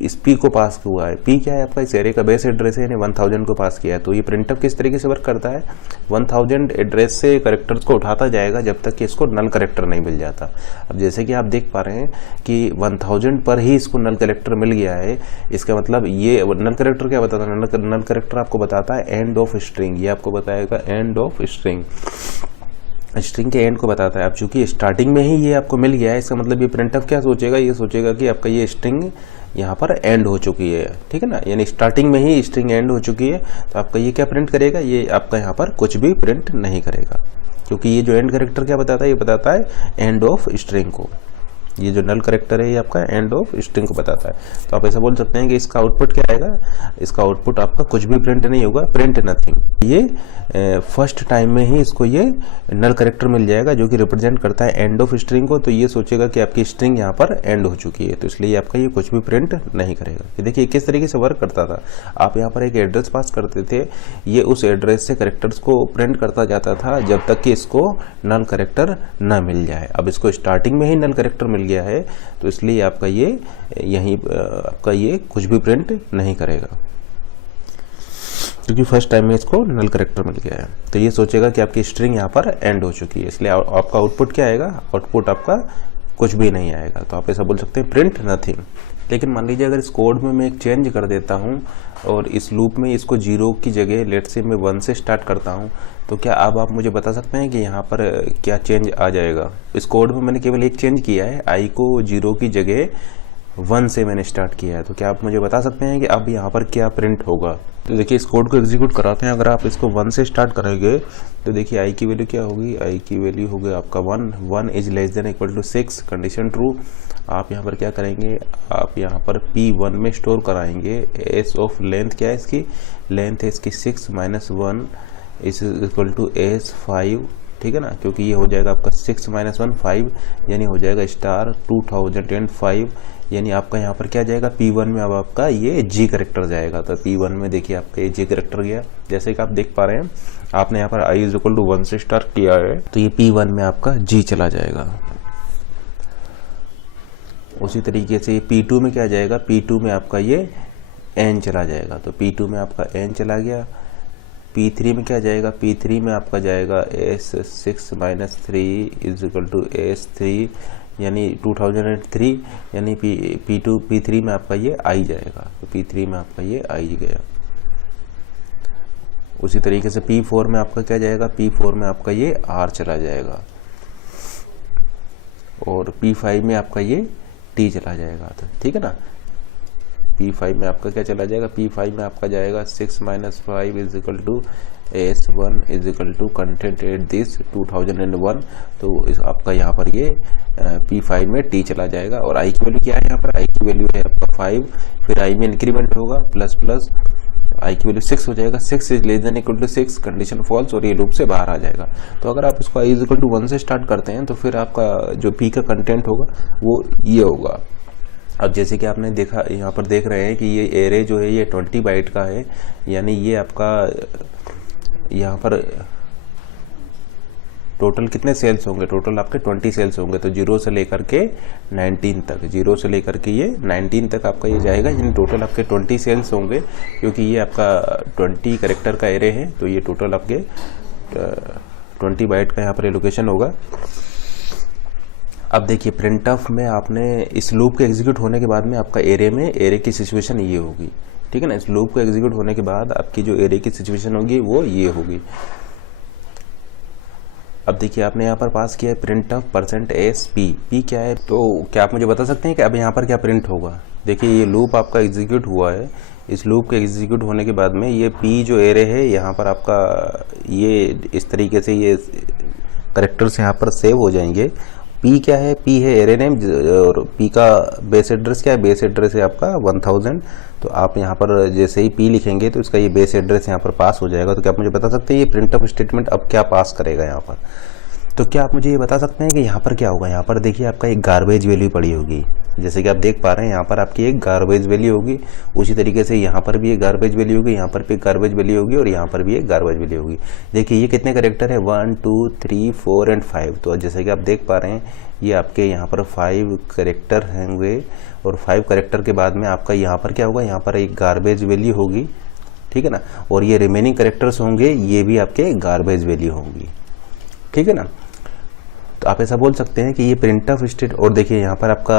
इस P को पास हुआ है। P क्या है आपका, इस एरे का बेस एड्रेस है, यानी 1000 को पास किया है। तो ये प्रिंटफ किस तरीके से वर्क करता है, 1000 एड्रेस से कैरेक्टर्स को उठाता जाएगा जब तक कि इसको नल कैरेक्टर नहीं मिल जाता। अब जैसे कि आप देख पा रहे हैं कि 1000 पर ही इसको नल कैरेक्टर मिल गया है, इसका मतलब ये नल कैरेक्टर क्या बताता है, नल कैरेक्टर आपको बताता है एंड ऑफ स्ट्रिंग। ये आपको बताएगा एंड ऑफ स्ट्रिंग के एंड को बताता है। अब चूंकि स्टार्टिंग में ही ये आपको मिल गया है, इसका मतलब ये प्रिंटफ क्या सोचेगा, ये सोचेगा कि आपका ये स्ट्रिंग यहाँ पर एंड हो चुकी है, ठीक है ना, यानी स्टार्टिंग में ही स्ट्रिंग एंड हो चुकी है। तो आपका ये क्या प्रिंट करेगा, ये आपका यहाँ पर कुछ भी प्रिंट नहीं करेगा, क्योंकि ये जो एंड कैरेक्टर क्या बताता है, ये बताता है एंड ऑफ स्ट्रिंग को। ये जो नल कैरेक्टर है ये आपका एंड ऑफ स्ट्रिंग को बताता है। तो आप ऐसा बोल सकते हैं कि इसका आउटपुट क्या आएगा, इसका आउटपुट आपका कुछ भी प्रिंट नहीं होगा, प्रिंट नथिंग। ये फर्स्ट टाइम में ही इसको ये नल कैरेक्टर मिल जाएगा जो कि रिप्रेजेंट करता है एंड ऑफ स्ट्रिंग को। तो ये सोचेगा कि आपकी स्ट्रिंग यहाँ पर एंड हो चुकी है, तो इसलिए आपका ये कुछ भी प्रिंट नहीं करेगा। ये देखिए किस तरीके से वर्क करता था। आप यहाँ पर एक एड्रेस पास करते थे, ये उस एड्रेस से कैरेक्टर्स को प्रिंट करता जाता था जब तक कि इसको नल कैरेक्टर न मिल जाए। अब इसको स्टार्टिंग में ही नल कैरेक्टर मिल गया है तो इसलिए आपका ये यहीं आपका ये कुछ भी प्रिंट नहीं करेगा, क्योंकि फर्स्ट टाइम में इसको नल कैरेक्टर मिल गया है। तो ये सोचेगा कि आपकी स्ट्रिंग यहाँ पर एंड हो चुकी है, इसलिए आपका आउटपुट क्या आएगा, आउटपुट आपका कुछ भी नहीं आएगा। तो आप ऐसा बोल सकते हैं प्रिंट नथिंग। लेकिन मान लीजिए अगर इस कोड में मैं एक चेंज कर देता हूँ और इस लूप में इसको 0 की जगह लेट से मैं 1 से स्टार्ट करता हूँ, तो क्या अब आप मुझे बता सकते हैं कि यहाँ पर क्या चेंज आ जाएगा। इस कोड में मैंने केवल एक चेंज किया है, आई को 0 की जगह 1 से मैंने स्टार्ट किया है। तो क्या आप मुझे बता सकते हैं कि अब यहाँ पर क्या प्रिंट होगा। तो देखिए इस कोड को एग्जीक्यूट कराते हैं। अगर आप इसको 1 से स्टार्ट करेंगे तो देखिए आई की वैल्यू क्या होगी, आई की वैल्यू होगी आपका 1 is less than equal to 6, condition true. आप यहाँ पर क्या करेंगे, आप यहाँ पर P1 में स्टोर कराएंगे एस ऑफ लेंथ, क्या है इसकी लेंथ है इसकी 6 - 1 इज इक्वल टू एस 5 ठीक है ना, क्योंकि ये हो जाएगा आपका 6 - 1 5, यानी हो जाएगा स्टार 2005, यानी आपका यहाँ पर क्या जाएगा P1 में अब आपका ये G करेक्टर जाएगा। तो P1 में देखिए आपका ये G करेक्टर गया, जैसे कि आप देख पा रहे हैं, आपने यहाँ पर i = 1 से स्टार्ट किया है तो ये P1 में आपका G चला जाएगा। उसी तरीके से P2 में क्या जाएगा, P2 में आपका ये N चला जाएगा, तो P2 में आपका N चला गया। P3 में क्या जाएगा, P3 में आपका जाएगा S6 - 3 = S3, यानी 2003, यानी P3 में आपका ये I जाएगा, तो P3 में आपका ये I गया। उसी तरीके से P4 में आपका क्या जाएगा, P4 में आपका ये R चला जाएगा, और P5 में आपका ये T चला जाएगा। तो ठीक है ना, P5 में आपका क्या चला जाएगा, P5 में आपका जाएगा 6 - 5 = S1 = कंटेंट एट दिस 2001, तो इस आपका यहाँ पर ये P5 में T चला जाएगा। और I की वैल्यू क्या है, यहाँ पर I की वैल्यू है आपका 5, फिर I में इंक्रीमेंट होगा प्लस प्लस, I की वैल्यू 6 हो जाएगा, 6 > 6 कंडीशन फॉल्स, और ये लूप से बाहर आ जाएगा। तो अगर आप इसको I = 1 से स्टार्ट करते हैं तो फिर आपका जो P का कंटेंट होगा वो ये होगा। अब जैसे कि आपने देखा, यहाँ पर देख रहे हैं कि ये एरे जो है ये 20 बाइट का है, यानी ये आपका यहाँ पर टोटल कितने सेल्स होंगे, टोटल आपके 20 सेल्स होंगे। तो 0 से लेकर के 19 तक, 0 से लेकर के ये 19 तक आपका ये जाएगा, यानी टोटल आपके 20 सेल्स होंगे, क्योंकि ये आपका 20 कैरेक्टर का एरे है, तो ये टोटल आपके 20 बाइट का यहाँ पर एलोकेशन होगा। अब देखिए प्रिंटफ में आपने इस लूप के एग्जीक्यूट होने के बाद में आपका एरे की सिचुएशन ये होगी, ठीक है ना। इस लूप को एग्जीक्यूट होने के बाद आपकी जो एरे की सिचुएशन होगी वो ये होगी। अब देखिए आपने यहाँ पर पास किया है प्रिंटफ %s_p, p क्या है, तो क्या आप मुझे बता सकते हैं कि अब यहाँ पर क्या प्रिंट होगा। देखिए ये लूप आपका एग्जीक्यूट हुआ है, इस लूप के एग्जीक्यूट होने के बाद में ये p जो एरे है यहाँ पर आपका ये इस तरीके से ये करेक्टर्स यहाँ पर सेव हो जाएंगे। P क्या है, P है एरे नेम, और P का बेस एड्रेस क्या है, बेस एड्रेस है आपका 1000। तो आप यहाँ पर जैसे ही P लिखेंगे तो इसका ये बेस एड्रेस यहाँ पर पास हो जाएगा। तो क्या आप मुझे बता सकते हैं ये प्रिंटफ स्टेटमेंट अब क्या पास करेगा यहाँ पर। तो क्या आप मुझे ये बता सकते हैं कि यहाँ पर क्या होगा। यहाँ पर देखिए आपका एक गार्बेज वैल्यू पड़ी होगी, जैसे कि आप देख पा रहे हैं यहाँ पर आपकी एक गार्बेज वैल्यू होगी। उसी तरीके से यहाँ पर भी एक गार्बेज वैल्यू होगी, यहाँ पर भी गार्बेज वैल्यू होगी, और यहाँ पर भी एक गार्बेज वैल्यू होगी। देखिए ये कितने कैरेक्टर है, 1 2 3 4 एंड 5। तो जैसे कि आप देख पा रहे हैं ये आपके यहाँ पर 5 कैरेक्टर होंगे, और 5 कैरेक्टर के बाद में आपका यहाँ पर क्या होगा, यहाँ पर एक गार्बेज वैल्यू होगी, ठीक है ना। और ये रिमेनिंग कैरेक्टर्स होंगे, ये भी आपके गार्बेज वैल्यू होंगी, ठीक है ना। तो आप ऐसा बोल सकते हैं कि ये प्रिंटफ स्टेट, और देखिए यहाँ पर आपका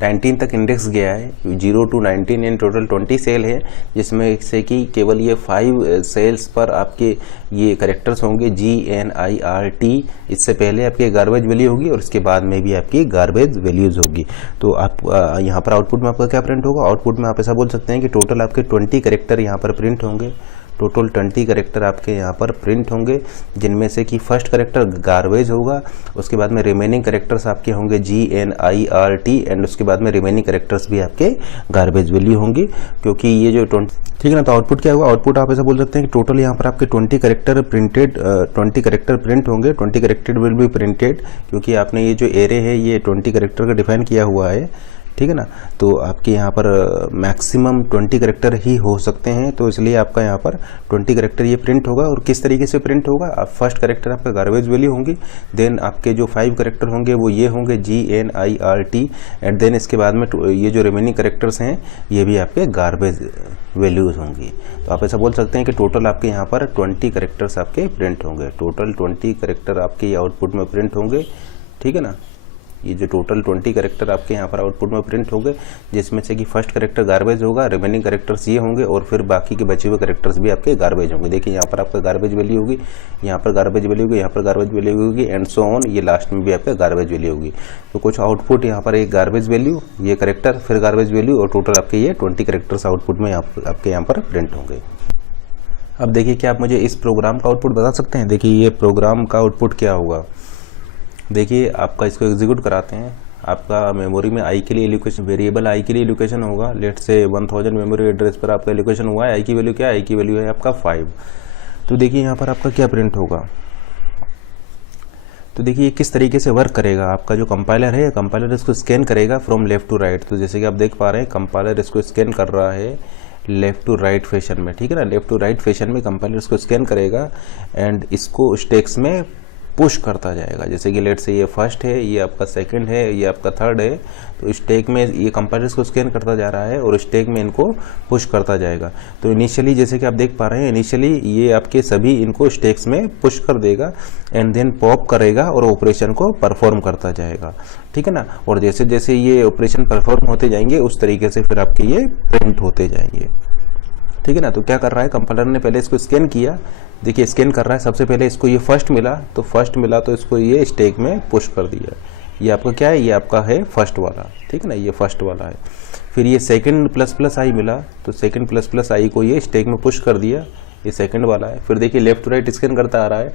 19 तक इंडेक्स गया है, 0 to 19 इन टोटल 20 सेल है, जिसमें से कि केवल ये 5 सेल्स पर आपके ये करेक्टर्स होंगे GNIRT। इससे पहले आपकी गार्बेज वैल्यू होगी और इसके बाद में भी आपकी गार्बेज वैल्यूज होगी। तो आप यहाँ पर आउटपुट में आपका क्या प्रिंट होगा, आउटपुट में आप ऐसा बोल सकते हैं कि टोटल आपके 20 करेक्टर यहाँ पर प्रिंट होंगे, टोटल 20 करेक्टर आपके यहाँ पर प्रिंट होंगे, जिनमें से कि फर्स्ट करेक्टर गार्बेज होगा, उसके बाद में रिमेनिंग करेक्टर्स आपके होंगे GNIRT, एंड उसके बाद में रिमेनिंग करेक्टर्स भी आपके गार्बेज वैल्यू होंगी, क्योंकि ये जो 20, ठीक है ना। तो आउटपुट क्या होगा, आउटपुट आप ऐसा बोल सकते हैं कि टोटल यहाँ पर आपके 20 करेक्टर प्रिंट होंगे, 20 करेक्टर विल बी प्रिंटेड, क्योंकि आपने ये जो एरे है ये 20 करेक्टर का डिफाइन किया हुआ है, ठीक है ना। तो आपके यहाँ पर मैक्सिमम 20 करेक्टर ही हो सकते हैं, तो इसलिए आपका यहाँ पर 20 करेक्टर ये प्रिंट होगा। और किस तरीके से प्रिंट होगा, आप फर्स्ट करेक्टर आपका गार्बेज वैल्यू होंगी, देन आपके जो 5 करेक्टर होंगे वो ये होंगे GNIRT, एंड देन इसके बाद में ये जो रिमेनिंग करेक्टर्स हैं ये भी आपके गार्बेज वैल्यूज होंगी। तो आप ऐसा बोल सकते हैं कि टोटल आपके यहाँ पर 20 करेक्टर्स आपके प्रिंट होंगे, टोटल 20 करेक्टर आपके आउटपुट में प्रिंट होंगे, ठीक है ना। ये जो टोटल 20 करेक्टर आपके यहाँ पर आउटपुट में प्रिंट होंगे, जिसमें से कि फर्स्ट करेक्टर गार्बेज होगा, रिमेनिंग करेक्टर्स ये होंगे, और फिर बाकी के बचे हुए करेक्टर्स भी आपके गार्बेज होंगे। देखिए यहाँ पर आपका गार्बेज वैल्यू होगी, यहाँ पर गार्बेज वैल्यू होगी, यहाँ पर गार्बेज वैल्यू होगी, एंड सो ऑन, ये लास्ट में भी आपका गार्बेज वैल्यू होगी। तो कुछ आउटपुट यहाँ पर एक गार्बेज वैल्यू, ये करेक्टर, फिर गार्बेज वैल्यू, और टोटल आपके ये 20 करेक्टर्स आउटपुट में आपके यहाँ पर प्रिंट होंगे। अब देखिए क्या आप मुझे इस प्रोग्राम का आउटपुट बता सकते हैं। देखिए ये प्रोग्राम का आउटपुट क्या होगा, देखिए आपका इसको एग्जीक्यूट कराते हैं। आपका मेमोरी में आई के लिए एलोकेशन, वेरिएबल आई के लिए एलोकेशन होगा। लेट से 1000 मेमोरी एड्रेस पर आपका एलोकेशन हुआ है। आई की वैल्यू क्या है, आई की वैल्यू है आपका 5। तो देखिए यहाँ पर आपका क्या प्रिंट होगा। तो देखिए किस तरीके से वर्क करेगा। आपका जो कंपाइलर है, कंपाइलर इसको स्कैन करेगा फ्रॉम लेफ्ट टू राइट। तो जैसे कि आप देख पा रहे हैं कंपाइलर इसको स्कैन कर रहा है लेफ्ट टू राइट फैशन में, ठीक है ना। लेफ्ट टू राइट फैशन में कंपाइलर इसको स्कैन करेगा एंड इसको स्टैक्स में पुश करता जाएगा। जैसे कि लेट से ये फर्स्ट है, ये आपका सेकंड है, ये आपका थर्ड है, तो स्टैक में ये कंपाइलर इसको स्कैन करता जा रहा है और स्टैक में इनको पुश करता जाएगा। तो इनिशियली जैसे कि आप देख पा रहे हैं, इनिशियली ये आपके सभी इनको स्टैक्स में पुश कर देगा एंड देन पॉप करेगा और ऑपरेशन को परफॉर्म करता जाएगा, ठीक है ना। और जैसे जैसे ये ऑपरेशन परफॉर्म होते जाएंगे उस तरीके से फिर आपके ये प्रिंट होते जाएंगे, ठीक है ना। तो क्या कर रहा है कंपाइलर ने, पहले इसको स्कैन किया, देखिए स्कैन कर रहा है। सबसे पहले इसको ये फर्स्ट मिला, तो फर्स्ट मिला तो इसको ये स्टैक में पुश कर दिया। ये आपका क्या है, ये आपका है फर्स्ट वाला, ठीक है ना, ये फर्स्ट वाला है। फिर ये सेकंड प्लस प्लस आई मिला, तो सेकंड प्लस प्लस आई को ये स्टैक में पुश कर दिया, ये सेकंड वाला है। फिर देखिए लेफ्ट टू राइट स्कैन करता आ रहा है,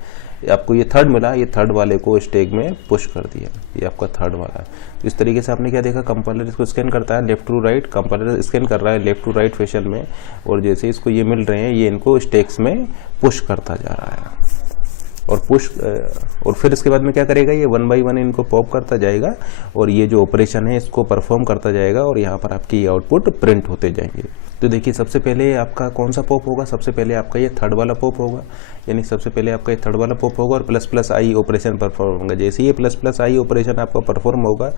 आपको ये थर्ड मिला, ये थर्ड वाले को स्टैक में पुश कर दिया, ये आपका थर्ड वाला है। तो इस तरीके से आपने क्या देखा, कंपाइलर इसको स्कैन करता है left to right, compiler scan कर रहा है लेफ्ट टू राइट फैशन में, और जैसे इसको ये मिल रहे हैं ये इनको स्टैक्स में पुश करता जा रहा है और पुश, और फिर इसके बाद में क्या करेगा, ये वन बाई वन इनको पॉप करता जाएगा और ये जो ऑपरेशन है इसको परफॉर्म करता जाएगा और यहाँ पर आपकी आउटपुट प्रिंट होते जाएंगे। तो देखिए सबसे पहले आपका कौन सा पॉप होगा, सबसे पहले आपका ये थर्ड वाला पॉप होगा, यानी सबसे पहले आपका ये थर्ड वाला पॉप होगा और plus plus I operation perform होगा। जैसे ये प्लस प्लस आई ऑपरेशन आपका परफॉर्म होगा,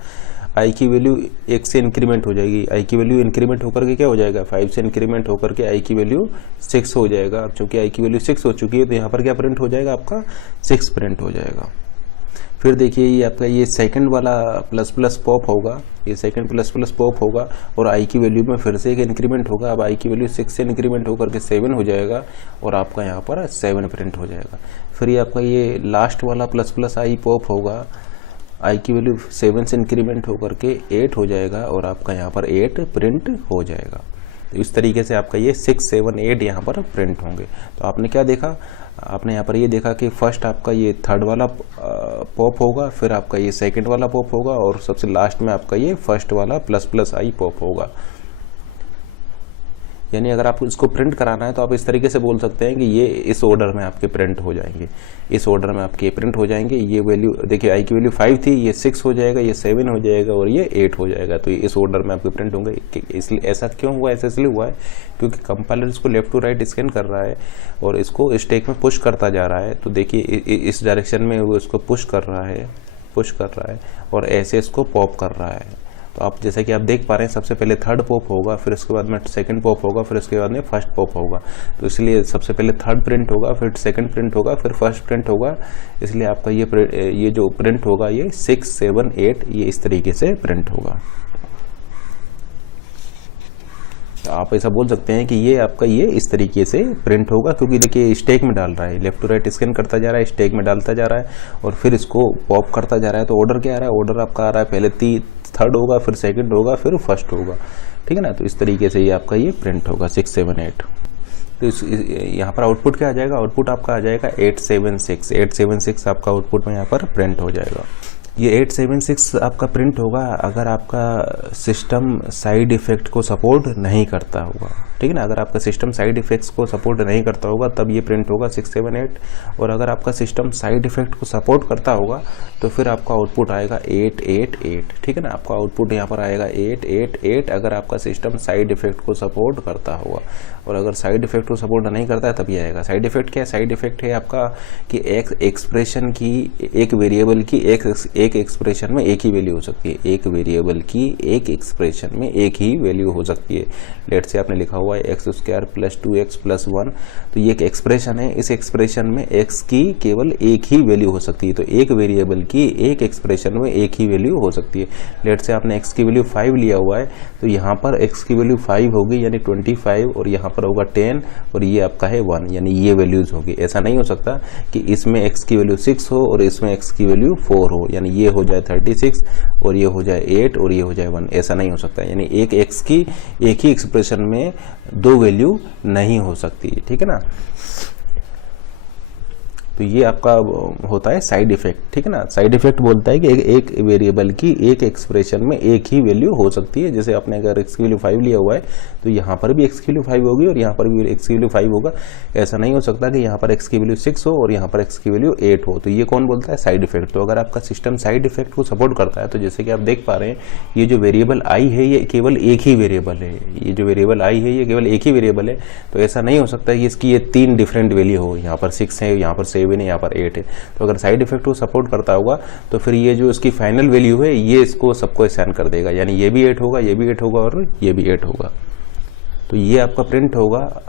आई की वैल्यू 1 से इंक्रीमेंट हो जाएगी, आई की वैल्यू इंक्रीमेंट होकर के क्या हो जाएगा, 5 से इंक्रीमेंट होकर के आई की वैल्यू 6 हो जाएगा। अब चूंकि आई की वैल्यू 6 हो चुकी है तो यहाँ पर क्या प्रिंट हो जाएगा, आपका 6 प्रिंट हो जाएगा। फिर देखिए ये आपका ये सेकंड वाला प्लस प्लस पॉप होगा, ये सेकंड प्लस प्लस पॉप होगा और आई की वैल्यू में फिर से एक इंक्रीमेंट होगा। अब आई की वैल्यू 6 से इंक्रीमेंट होकर के 7 हो जाएगा और आपका यहाँ पर 7 प्रिंट हो जाएगा। फिर ये आपका ये लास्ट वाला प्लस प्लस आई पॉप होगा, आई की वैल्यू 7 से इंक्रीमेंट होकर के 8 हो जाएगा और आपका यहाँ पर 8 प्रिंट हो जाएगा। तो इस तरीके से आपका ये 6, 7, 8 यहाँ पर प्रिंट होंगे। तो आपने क्या देखा, आपने यहाँ पर ये देखा कि फर्स्ट आपका ये थर्ड वाला पॉप होगा, फिर आपका ये सेकंड वाला पॉप होगा और सबसे लास्ट में आपका ये फर्स्ट वाला प्लस प्लस आई पॉप होगा। यानी अगर आपको इसको प्रिंट कराना है तो आप इस तरीके से बोल सकते हैं कि ये इस ऑर्डर में आपके प्रिंट हो जाएंगे, इस ऑर्डर में आपके प्रिंट हो जाएंगे। ये वैल्यू देखिए आई की वैल्यू 5 थी, ये 6 हो जाएगा, ये 7 हो जाएगा और ये 8 हो जाएगा। तो ये इस ऑर्डर में आपके प्रिंट होंगे। इसलिए ऐसा क्यों हुआ, ऐसा इसलिए हुआ है क्योंकि कंपाइलर इसको लेफ्ट टू राइट स्कैन कर रहा है और इसको स्टैक में पुश करता जा रहा है। तो देखिए इस डायरेक्शन में वो इसको पुश कर रहा है और ऐसे इसको पॉप कर रहा है। तो आप जैसे कि आप देख पा रहे हैं सबसे पहले थर्ड पॉप होगा, फिर उसके बाद में सेकंड पॉप होगा, फिर उसके बाद में फर्स्ट पॉप होगा। तो इसलिए सबसे पहले थर्ड प्रिंट होगा, फिर सेकंड प्रिंट होगा, फिर फर्स्ट प्रिंट होगा। इसलिए आपका ये जो प्रिंट होगा ये 6, 7, 8 ये इस तरीके से प्रिंट होगा। आप ऐसा बोल सकते हैं कि ये आपका ये इस तरीके से प्रिंट होगा क्योंकि देखिए स्टैक में डाल रहा है, लेफ्ट टू राइट स्कैन करता जा रहा है, स्टैक में डालता जा रहा है और फिर इसको पॉप करता जा रहा है। तो ऑर्डर क्या आ रहा है, ऑर्डर आपका आ रहा है पहले थर्ड होगा, फिर सेकंड होगा, फिर फर्स्ट होगा, ठीक है ना। तो इस तरीके से ये आपका ये प्रिंट होगा 6, 7, 8। तो यहाँ पर आउटपुट क्या आ जाएगा, आउटपुट आपका आ जाएगा 876 आपका आउटपुट में यहाँ पर प्रिंट हो जाएगा। ये 876 आपका प्रिंट होगा अगर आपका सिस्टम साइड इफेक्ट को सपोर्ट नहीं करता होगा, ठीक है ना। अगर आपका सिस्टम साइड इफेक्ट्स को सपोर्ट नहीं करता होगा तब ये प्रिंट होगा 6, 7, 8। और अगर आपका सिस्टम साइड इफेक्ट को सपोर्ट करता होगा तो फिर आपका आउटपुट आएगा 8, 8, 8, ठीक है ना। आपका आउटपुट यहाँ पर आएगा 8, 8, 8 अगर आपका सिस्टम साइड इफेक्ट को सपोर्ट करता होगा। और अगर साइड इफेक्ट को सपोर्ट नहीं करता है तब ये आएगा। साइड इफेक्ट क्या है, साइड इफेक्ट है आपका कि एक एक्सप्रेशन की, एक वेरिएबल की एक एक्सप्रेशन में एक ही वैल्यू हो सकती है, एक वेरिएबल की एक एक्सप्रेशन में एक ही वैल्यू हो सकती है। लेट से आपने लिखा हुआ है x² + 2x + 1, तो ये एक एक्सप्रेशन है, इस एक्सप्रेशन में x की केवल एक ही वैल्यू हो सकती है। तो एक वेरिएबल की एक एक्सप्रेशन में एक ही वैल्यू हो सकती है। लेट से आपने x की वैल्यू 5 लिया हुआ है तो यहाँ पर x की वैल्यू 5 होगी यानी 25 और यहाँ पर होगा 10 और ये आपका है 1 यानी ये वैल्यूज होगी। ऐसा नहीं हो सकता कि इसमें x की वैल्यू 6 हो और इसमें x की वैल्यू 4 हो, यानी ये हो जाए 36 और ये हो जाए 8 और ये हो जाए 1, ऐसा नहीं हो सकता। यानी एक x की एक ही एक्सप्रेशन में दो वैल्यू नहीं हो सकती, ठीक है ना। तो ये आपका होता है साइड इफेक्ट, ठीक है ना। साइड इफेक्ट बोलता है कि एक वेरिएबल की एक एक्सप्रेशन में एक ही वैल्यू हो सकती है। जैसे आपने अगर x की वैल्यू 5 लिया हुआ है तो यहाँ पर भी x की वैल्यू 5 होगी और यहाँ पर भी x की वैल्यू 5 होगा। ऐसा नहीं हो सकता कि यहाँ पर x की वैल्यू 6 हो और यहाँ पर x की वैल्यू 8 हो। तो ये कौन बोलता है, साइड इफेक्ट। तो अगर आपका सिस्टम साइड इफेक्ट को सपोर्ट करता है तो जैसे कि आप देख पा रहे हैं ये जो वेरिएबल आई है ये केवल एक ही वेरिएबल है, ये जो वेरिएबल आई है ये केवल एक ही वेरिएबल है। तो ऐसा नहीं हो सकता कि इसकी ये 3 डिफरेंट वैल्यू हो, यहाँ पर 6 है, यहाँ पर 7 है, यहाँ पर 8 है। तो अगर साइड इफेक्ट को सपोर्ट करता होगा तो फिर ये जो इसकी फाइनल वैल्यू है ये इसको सबको असाइन कर देगा, यानी ये भी 8 होगा, ये भी 8 होगा और ये भी 8 होगा। तो ये आपका प्रिंट होगा,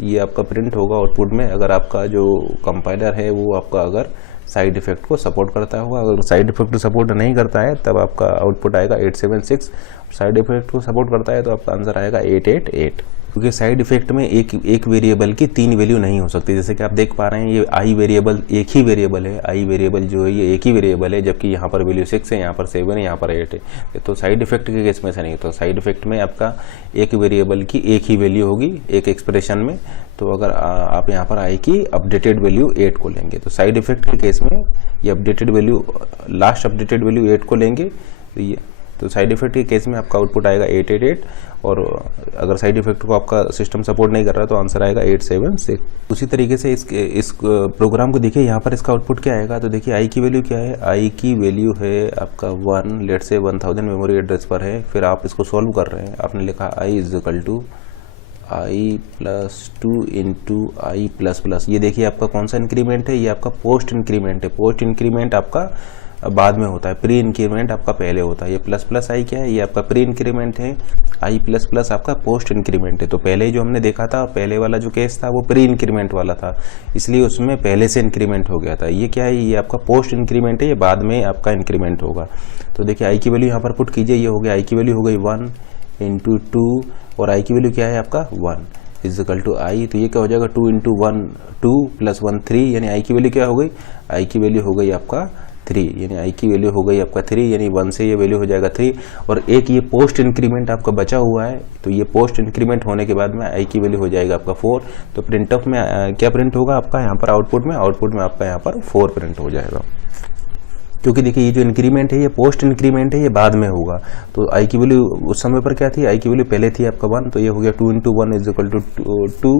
ये आपका प्रिंट होगा आउटपुट में, अगर आपका जो कंपाइलर है वो आपका अगर साइड इफेक्ट को सपोर्ट करता होगा। अगर साइड इफेक्ट को सपोर्ट नहीं करता है तब आपका आउटपुट आएगा 876, साइड इफेक्ट को सपोर्ट करता है तो आपका आंसर आएगा 888। क्योंकि साइड इफेक्ट में एक वेरिएबल की 3 वैल्यू नहीं हो सकती। जैसे कि आप देख पा रहे हैं ये आई वेरिएबल एक ही वेरिएबल है, आई वेरिएबल जो है ये एक ही वेरिएबल है, जबकि यहाँ पर वैल्यू 6 है, यहाँ पर 7 है, यहाँ पर 8 है। तो साइड इफेक्ट के केस में ऐसा नहीं। तो साइड इफेक्ट में आपका एक वेरिएबल की एक ही वैल्यू होगी एक एक्सप्रेशन में। तो अगर आप यहाँ पर आई की अपडेटेड वैल्यू 8 को लेंगे तो साइड इफेक्ट के केस में ये updated value, last updated value 8 को लेंगे तो साइड इफेक्ट के केस में आपका आउटपुट आएगा 888। और अगर साइड इफेक्ट को आपका सिस्टम सपोर्ट नहीं कर रहा तो आंसर आएगा 876। उसी तरीके से इस प्रोग्राम को देखिए, यहाँ पर इसका आउटपुट क्या आएगा। तो देखिए आई की वैल्यू क्या है, आई की वैल्यू है आपका 1, लेट से 1000 मेमोरी एड्रेस पर है। फिर आप इसको सॉल्व कर रहे हैं, आपने लिखा I is equal to I plus 2 into I plus plus. ये देखिए आपका कौन सा इंक्रीमेंट है, ये आपका पोस्ट इंक्रीमेंट है। पोस्ट इंक्रीमेंट आपका बाद में होता है, प्री इंक्रीमेंट आपका पहले होता है। ये प्लस प्लस आई क्या है, ये आपका प्री इंक्रीमेंट है। आई प्लस प्लस आपका पोस्ट इंक्रीमेंट है। तो पहले जो हमने देखा था, पहले वाला जो केस था वो प्री इंक्रीमेंट वाला था, इसलिए उसमें पहले से इंक्रीमेंट हो गया था। ये क्या है, ये आपका पोस्ट इंक्रीमेंट है, ये बाद में आपका इंक्रीमेंट होगा। तो देखिए आई की वैल्यू यहाँ पर पुट कीजिए, ये हो गया आई की वैल्यू हो गई 1 इंटू 2 और आई की वैल्यू क्या है आपका 1 इज इक्वल टू आई। तो ये क्या हो जाएगा 2 इंटू 1 2 प्लस 1 3, यानी आई की वैल्यू क्या हो गई, आई की वैल्यू हो गई आपका 3, यानी आई की वैल्यू हो गई आपका 3, यानी 1 से ये वैल्यू हो जाएगा 3। और एक ये पोस्ट इंक्रीमेंट आपका बचा हुआ है, तो ये पोस्ट इंक्रीमेंट होने के बाद में आई की वैल्यू हो जाएगा आपका 4। तो प्रिंट ऑफ में क्या प्रिंट होगा आपका यहाँ पर आउटपुट में आपका यहाँ पर 4 प्रिंट हो जाएगा। क्योंकि देखिए ये जो इंक्रीमेंट है ये पोस्ट इंक्रीमेंट है, ये बाद में होगा। तो आई की वैल्यू उस समय पर क्या थी, आई की वैल्यू पहले थी आपका 1, तो ये हो गया 2 into 1 is equal to 2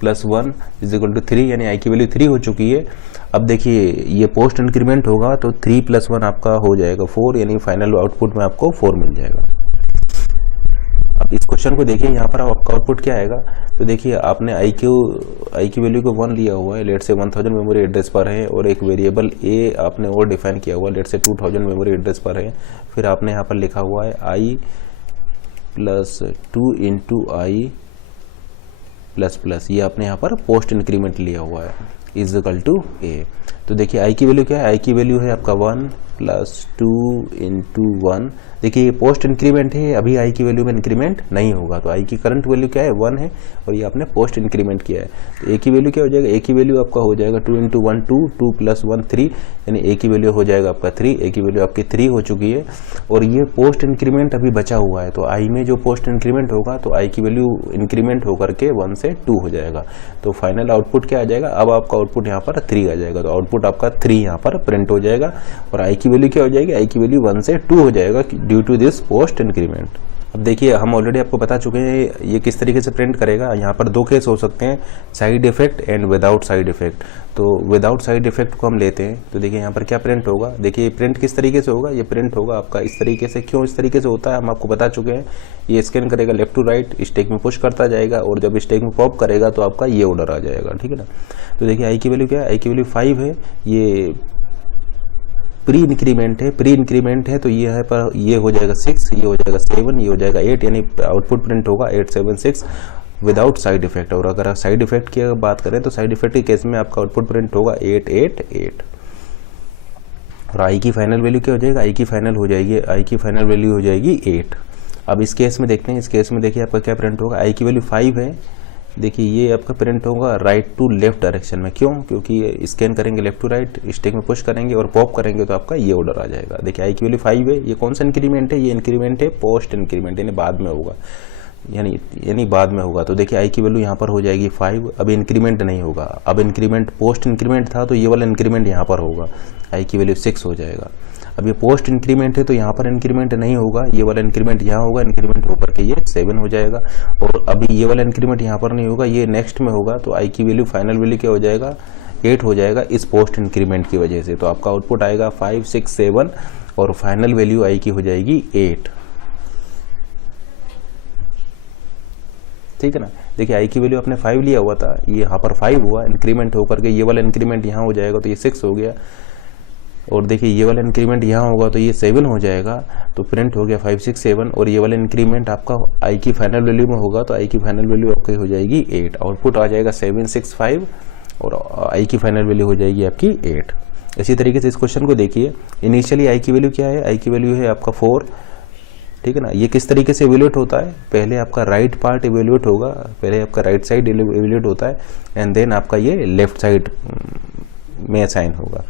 plus 1 is equal to 3, यानी आई की वैल्यू 3 हो चुकी है। अब देखिए ये पोस्ट इंक्रीमेंट होगा तो 3 प्लस 1 आपका हो जाएगा 4, यानी फाइनल आउटपुट में आपको 4 मिल जाएगा। अब इस क्वेश्चन को देखिए, यहाँ पर आपका आउटपुट क्या आएगा। तो देखिए आपने आई की वैल्यू को 1 लिया हुआ है, लेट से 1000 मेमोरी एड्रेस पर है, और एक वेरिएबल ए आपने और डिफाइन किया हुआ है, लेट से 2000 मेमोरी एड्रेस पर है। फिर आपने यहाँ पर लिखा हुआ है आई plus 2 into I plus plus, ये आपने यहाँ पर पोस्ट इंक्रीमेंट लिया हुआ है इज इक्वल टू ए। तो देखिए आई की वैल्यू क्या है, आई की वैल्यू है आपका 1 प्लस 2 इंटू 1। देखिए ये पोस्ट इंक्रीमेंट है, अभी आई की वैल्यू में इंक्रीमेंट नहीं होगा। तो आई की करंट वैल्यू क्या है 1 है, और ये आपने पोस्ट इंक्रीमेंट किया है। तो ए की वैल्यू क्या हो जाएगा, ए की वैल्यू आपका हो जाएगा 2 इंटू 1 2 प्लस 1 3, यानी ए की वैल्यू हो जाएगा आपका 3। ए की वैल्यू आपकी 3 हो चुकी है, और ये पोस्ट इंक्रीमेंट अभी बचा हुआ है। तो आई में जो पोस्ट इंक्रीमेंट होगा तो आई की वैल्यू इंक्रीमेंट होकर के 1 से 2 हो जाएगा। तो फाइनल आउटपुट क्या आ जाएगा, अब आपका आउटपुट यहाँ पर 3 आ जाएगा। तो आउटपुट आपका 3 यहाँ पर प्रिंट हो जाएगा, और आई की वैल्यू क्या हो जाएगी, आई की वैल्यू 1 से 2 हो जाएगा due to this post increment. अब देखिए हम ऑलरेडी आपको बता चुके हैं ये किस तरीके से प्रिंट करेगा। यहाँ पर 2 केस हो सकते हैं, side effect and without side effect. तो विदाउट साइड इफेक्ट को हम लेते हैं, तो देखिए यहाँ पर क्या प्रिंट होगा। देखिए प्रिंट किस तरीके से होगा, ये प्रिंट होगा आपका इस तरीके से। क्यों इस तरीके से होता है हम आपको बता चुके हैं। ये स्कैन करेगा लेफ्ट टू राइट, स्टैक में पुश करता जाएगा, और जब स्टैक में पॉप करेगा तो आपका ये ऑर्डर आ जाएगा, ठीक है ना। तो देखिए आई की वैल्यू क्या है, आई की वैल्यू 5 है, ये प्री इंक्रीमेंट है, प्री इंक्रीमेंट है, तो ये है पर ये हो जाएगा 6, ये हो जाएगा 7, ये हो जाएगा 8, यानी आउटपुट प्रिंट होगा 876 विदाउट साइड इफेक्ट। और अगर साइड इफेक्ट की बात करें तो साइड इफेक्ट के केस में आपका आउटपुट प्रिंट होगा 888। और आई की फाइनल वैल्यू क्या हो जाएगा, आई की फाइनल हो जाएगी, आई की फाइनल वैल्यू हो जाएगी 8। अब इस केस में देखते हैं, इस केस में देखिए आपका क्या प्रिंट होगा, आई की वैल्यू 5 है। देखिए ये आपका प्रिंट होगा राइट टू लेफ्ट डायरेक्शन में। क्यों, क्योंकि ये स्कैन करेंगे लेफ्ट टू राइट, स्टैक में पुश करेंगे और पॉप करेंगे तो आपका ये ऑर्डर आ जाएगा। देखिए आई की वैल्यू 5 है, ये कौन सा इंक्रीमेंट है, ये इंक्रीमेंट है पोस्ट इंक्रीमेंट, यानी बाद में होगा। यानी बाद में होगा। तो देखिए आई की वैल्यू यहाँ पर हो जाएगी 5। अब इंक्रीमेंट नहीं होगा, अब इंक्रीमेंट पोस्ट इंक्रीमेंट था तो ये वाला इंक्रीमेंट यहाँ पर होगा, आई की वैल्यू 6 हो जाएगा। अब ये पोस्ट इंक्रीमेंट है तो यहाँ पर इंक्रीमेंट नहीं होगा, ये वाला इंक्रीमेंट यहाँ होगा, इंक्रीमेंट होकर के ये 7 हो जाएगा। और अभी ये वाला इंक्रीमेंट यहाँ पर नहीं होगा, ये नेक्स्ट में होगा, तो आई की वैल्यू फाइनल वैल्यू क्या हो जाएगा, 8 हो जाएगा इस पोस्ट इंक्रीमेंट की वजह से। तो आपका आउटपुट आएगा 5, 6, 7 और फाइनल वैल्यू आई की हो जाएगी 8। ठीक है ना। देखिए आई की वैल्यू आपने 5 लिया हुआ था, ये यहाँ पर 5 हुआ, इंक्रीमेंट होकर के ये वाला इंक्रीमेंट यहाँ हो जाएगा तो ये 6 हो गया। और देखिए ये वाला इंक्रीमेंट यहाँ होगा तो ये 7 हो जाएगा, तो प्रिंट हो गया 5, 6, 7। और ये वाला इंक्रीमेंट आपका आई की फाइनल वैल्यू में होगा तो आई की फाइनल वैल्यू आपकी हो जाएगी 8। आउटपुट आ जाएगा 7, 6, 5 और आई की फाइनल वैल्यू हो जाएगी आपकी 8। इसी तरीके से इस क्वेश्चन को देखिए, इनिशियली आई की वैल्यू क्या है, आई की वैल्यू है आपका 4। ठीक है ना। ये किस तरीके से इवेल्यूएट होता है, पहले आपका राइट पार्ट इवेल्यूएट होगा, पहले आपका राइट साइड इवेल्यूएट होता है एंड देन आपका ये लेफ्ट साइड में असाइन होगा।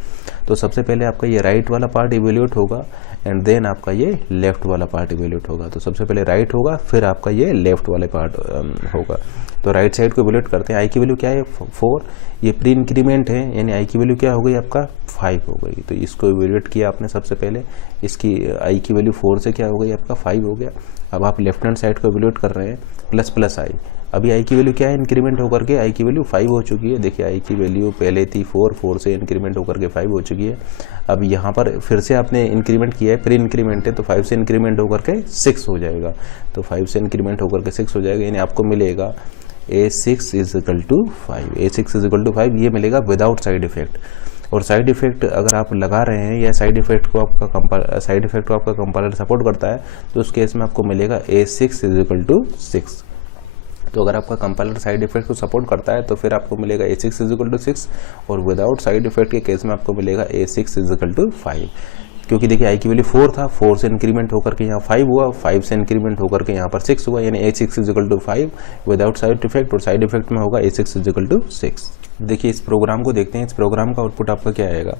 तो सबसे पहले आपका ये राइट वाला पार्ट इवेल्यूएट होगा एंड देन आपका ये लेफ्ट वाला पार्ट इवेल्यूएट होगा। तो सबसे पहले राइट होगा, फिर आपका ये लेफ्ट वाले पार्ट होगा। तो राइट साइड को इवेल्यूएट करते हैं। आई की वैल्यू क्या है 4, ये प्री इंक्रीमेंट है, यानी आई की वैल्यू क्या हो गई आपका 5 हो गई। तो इसको इवेल्यूएट किया आपने सबसे पहले, इसकी आई की वैल्यू 4 से क्या हो गई आपका 5 हो गया। अब आप लेफ्ट हैंड साइड को इवेल्यूएट कर रहे हैं, प्लस प्लस आई। अभी आई की वैल्यू क्या है, इंक्रीमेंट होकर के आई की वैल्यू 5 हो चुकी है। देखिए आई की वैल्यू पहले थी 4, 4 से इंक्रीमेंट होकर के 5 हो चुकी है। अब यहाँ पर फिर से आपने इंक्रीमेंट किया है, प्री इंक्रीमेंट है, तो 5 से इंक्रीमेंट होकर के 6 हो जाएगा। तो 5 से इंक्रीमेंट होकर के 6 हो जाएगा, यानी आपको मिलेगा A6 = 5। A6 = 5 ये मिलेगा विदाउट साइड इफेक्ट। और साइड इफेक्ट अगर आप लगा रहे हैं या साइड इफेक्ट को आपका कंपाइलर सपोर्ट करता है तो उस केस में आपको मिलेगा A6 = 6। तो अगर आपका कंपाइलर साइड इफेक्ट को सपोर्ट करता है तो फिर आपको मिलेगा A6 = 6 और विदाउट साइड इफेक्ट के केस में आपको मिलेगा A6 = 5। क्योंकि देखिए आई की वैल्यू 4 था, 4 से इंक्रीमेंट होकर के यहाँ 5 हुआ, 5 से इंक्रीमेंट होकर के यहाँ पर 6 हुआ, यानी A6 = 5 विदाउट साइड इफेक्ट, और साइड इफेक्ट में होगा A6 = 6। देखिए इस प्रोग्राम को देखते हैं, इस प्रोग्राम का आउटपुट आपका क्या आएगा।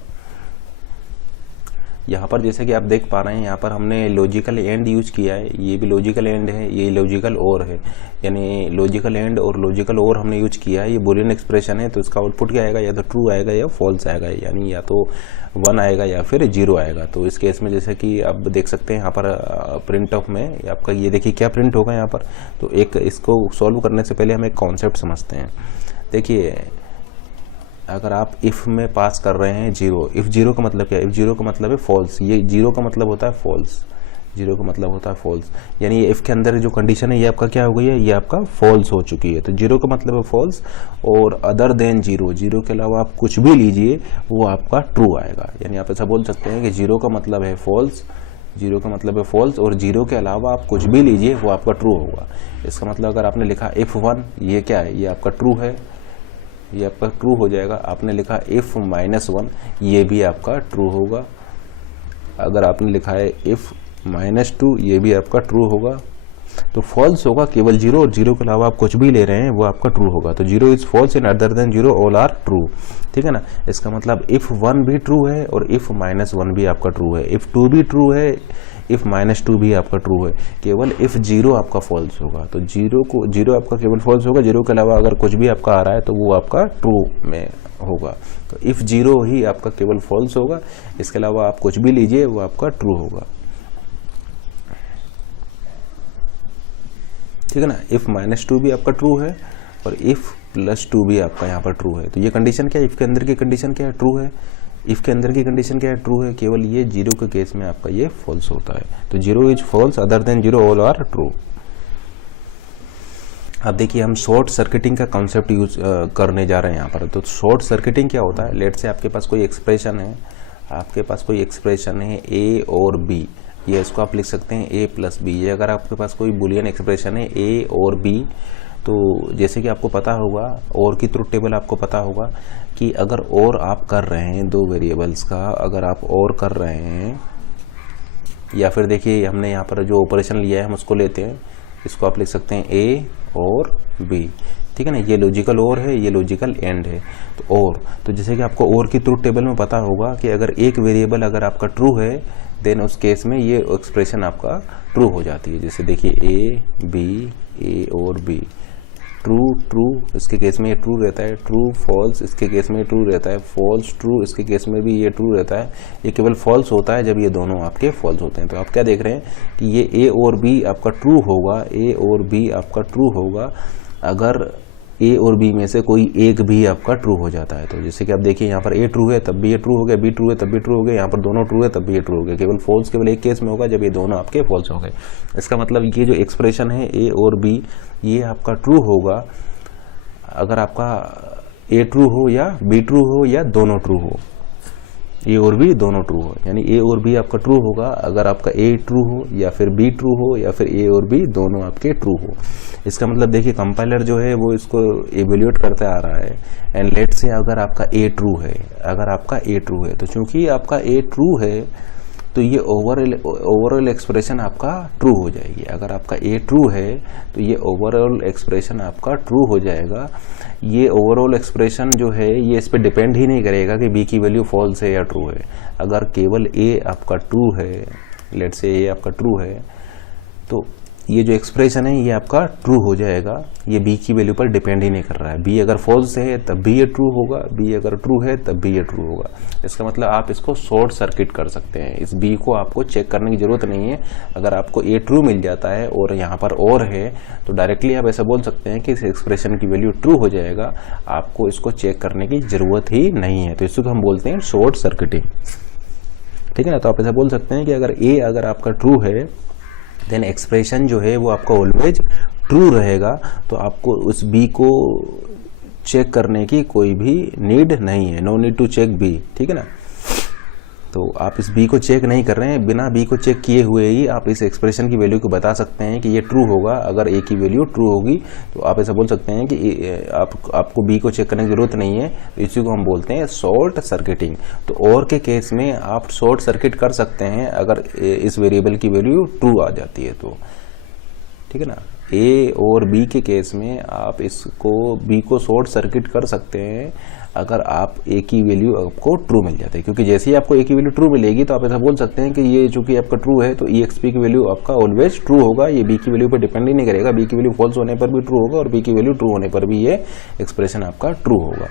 यहाँ पर जैसे कि आप देख पा रहे हैं, यहाँ पर हमने लॉजिकल एंड यूज किया है, ये भी लॉजिकल एंड है, ये लॉजिकल और है, यानी लॉजिकल एंड और लॉजिकल और हमने यूज किया है। ये बूलियन एक्सप्रेशन है, तो इसका आउटपुट क्या आएगा, या तो ट्रू आएगा या फॉल्स आएगा, यानी या तो 1 आएगा या फिर 0 आएगा। तो इस केस में जैसे कि आप देख सकते हैं यहाँ पर प्रिंट ऑफ में आपका ये देखिए क्या प्रिंट होगा यहाँ पर। तो एक इसको सॉल्व करने से पहले हम एक कॉन्सेप्ट समझते हैं। देखिए अगर आप इफ़ में पास कर रहे हैं 0, इफ़ 0 का मतलब क्या है, इफ़ 0 का मतलब है फॉल्स, ये 0 का मतलब होता है फॉल्स, 0 का मतलब होता है फॉल्स, यानी इफ़ के अंदर जो कंडीशन है ये आपका क्या हो गई है, ये आपका फॉल्स हो चुकी है। तो 0 का मतलब है फॉल्स, और अदर देन 0, 0 के अलावा आप कुछ भी लीजिए वो आपका ट्रू आएगा। यानी आप ऐसा बोल सकते हैं कि 0 का मतलब है फॉल्स, 0 का मतलब है फॉल्स, और 0 के अलावा आप कुछ भी लीजिए वो आपका ट्रू होगा। इसका मतलब अगर आपने लिखा इफ़ 1, ये क्या है, ये आपका ट्रू है, ये आपका ट्रू हो जाएगा। आपने लिखा इफ़ -1, ये भी आपका ट्रू होगा। अगर आपने लिखा है इफ़ -2, ये भी आपका ट्रू होगा। तो फॉल्स होगा केवल 0, और 0 के अलावा आप कुछ भी ले रहे हैं वो आपका ट्रू होगा। तो 0 is false and other than 0 all are true. ठीक है ना। इसका मतलब इफ़ 1 भी ट्रू है और इफ़ -1 भी आपका ट्रू है, इफ़ 2 भी ट्रू है, इफ़ -2 भी आपका ट्रू है, केवल इफ़ 0 आपका फॉल्स होगा। तो 0 आपका केवल फॉल्स होगा, 0 के अलावा अगर कुछ भी आपका आ रहा है तो वो आपका ट्रू में होगा। तो इफ़ 0 ही आपका केवल फॉल्स होगा, इसके अलावा आप कुछ भी लीजिए वो आपका ट्रू होगा। ठीक है ना। इफ़ -2 भी आपका ट्रू है और इफ़ +2 भी आपका यहाँ पर ट्रू है। तो ये कंडीशन क्या है, इफ़ के अंदर की कंडीशन क्या है, ट्रू है। इफ़ के अंदर की कंडीशन क्या है, ट्रू है। केवल ये 0 के केस में आपका ये फॉल्स होता है। तो 0 is false, other than 0 all are true. अब देखिए हम शॉर्ट सर्किटिंग का कॉन्सेप्ट यूज करने जा रहे हैं यहाँ पर। तो शॉर्ट सर्किटिंग क्या होता है, लेट से आपके पास कोई एक्सप्रेशन है, A और B, ये इसको आप लिख सकते हैं A + B। ये अगर आपके पास कोई बुलियन एक्सप्रेशन है A और B, तो जैसे कि आपको पता होगा, और की ट्रुथ टेबल आपको पता होगा कि अगर और आप कर रहे हैं दो वेरिएबल्स का, अगर आप और कर रहे हैं, या फिर देखिए हमने यहाँ पर जो ऑपरेशन लिया है हम उसको लेते हैं, इसको आप लिख सकते हैं A और B। ठीक है ना। ये लॉजिकल और है, ये लॉजिकल एंड है। तो और, तो जैसे कि आपको और की ट्रुथ टेबल में पता होगा कि अगर एक वेरिएबल अगर आपका ट्रू है देन उस केस में ये एक्सप्रेशन आपका ट्रू हो जाती है। जैसे देखिए ए और बी, ट्रू इसके केस में ये ट्रू रहता है, ट्रू फॉल्स इसके केस में ट्रू रहता है, फॉल्स ट्रू इसके केस में भी ये ट्रू रहता है। ये केवल फॉल्स होता है जब ये दोनों आपके फॉल्स होते हैं। तो आप क्या देख रहे हैं कि ये ए और बी आपका ट्रू होगा, ए और बी आपका ट्रू होगा अगर ए और बी में से कोई एक भी आपका ट्रू हो जाता है। तो जैसे कि आप देखिए यहाँ पर ए ट्रू है तब भी ये ट्रू हो गया, बी ट्रू है तब भी ट्रू हो गया, यहाँ पर दोनों ट्रू है तब भी ये ट्रू हो गया। केवल फॉल्स केवल एक केस में होगा जब ये दोनों आपके फॉल्स हो गए। इसका मतलब ये जो एक्सप्रेशन है ए और बी ये आपका ट्रू होगा अगर आपका ए ट्रू हो या बी ट्रू हो या दोनों ट्रू हो, ए और बी दोनों ट्रू हो। यानी ए और बी आपका ट्रू होगा अगर आपका ए ट्रू हो या फिर बी ट्रू हो या फिर ए और बी दोनों आपके ट्रू हो। इसका मतलब देखिए कंपाइलर जो है वो इसको इवेल्यूएट करते आ रहा है एंड लेट से अगर आपका ए ट्रू है, अगर आपका ए ट्रू है तो चूंकि आपका ए ट्रू है तो ये ओवरऑल एक्सप्रेशन आपका ट्रू हो जाएगी। अगर आपका ए ट्रू है तो ये ओवरऑल एक्सप्रेशन आपका ट्रू हो जाएगा। ये ओवरऑल एक्सप्रेशन जो है ये इस पे डिपेंड ही नहीं करेगा कि बी की वैल्यू फॉल्स है या ट्रू है। अगर केवल ए आपका ट्रू है, लेट से ए आपका ट्रू है, तो ये जो एक्सप्रेशन है ये आपका ट्रू हो जाएगा। ये बी की वैल्यू पर डिपेंड ही नहीं कर रहा है। बी अगर फॉल्स है तब भी ये ट्रू होगा, बी अगर ट्रू है तब भी ये ट्रू होगा। इसका मतलब आप इसको शॉर्ट सर्किट कर सकते हैं। इस बी को आपको चेक करने की जरूरत नहीं है। अगर आपको ए ट्रू मिल जाता है और यहाँ पर और है तो डायरेक्टली आप ऐसा बोल सकते हैं कि इस एक्सप्रेशन की वैल्यू ट्रू हो जाएगा, आपको इसको चेक करने की जरूरत ही नहीं है। तो इसको हम बोलते हैं शॉर्ट सर्किटिंग, ठीक है ना। तो आप ऐसा बोल सकते हैं कि अगर आपका ट्रू है देन एक्सप्रेशन जो है वो आपका ऑलवेज ट्रू रहेगा। तो आपको उस बी को चेक करने की कोई भी नीड नहीं है, no need to check b, ठीक है ना। तो आप इस बी को चेक नहीं कर रहे हैं, बिना बी को चेक किए हुए ही आप इस एक्सप्रेशन की वैल्यू को बता सकते हैं कि ये ट्रू होगा। अगर ए की वैल्यू ट्रू होगी तो आप ऐसा बोल सकते हैं कि आपको बी को चेक करने की जरूरत नहीं है। तो इसी को हम बोलते हैं शॉर्ट सर्किटिंग। तो और के केस में आप शॉर्ट सर्किट कर सकते हैं अगर इस वेरिएबल की वैल्यू ट्रू आ जाती है तो, ठीक है ना। ए और बी के केस में आप इसको बी को शॉर्ट सर्किट कर सकते हैं अगर आप ए की वैल्यू आपको ट्रू मिल जाती है। क्योंकि जैसे ही आपको ए की वैल्यू ट्रू मिलेगी तो आप ऐसा बोल सकते हैं कि ये चूंकि आपका ट्रू है तो EXP की वैल्यू आपका ऑलवेज ट्रू होगा। ये बी की वैल्यू पर डिपेंड ही नहीं करेगा। बी की वैल्यू फॉल्स होने पर भी ट्रू होगा और बी की वैल्यू ट्रू होने पर भी ये एक्सप्रेशन आपका ट्रू होगा।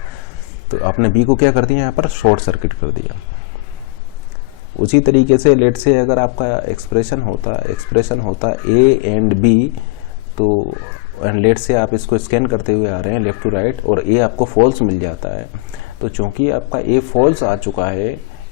तो आपने बी को क्या कर दिया, यहाँ पर शॉर्ट सर्किट कर दिया। उसी तरीके से लेट से अगर आपका एक्सप्रेशन होता ए एंड बी, तो एंड लेट से आप इसको स्कैन करते हुए आ रहे हैं लेफ्ट टू राइट और ए आपको फॉल्स मिल जाता है। तो चूंकि आपका ए फॉल्स आ चुका है,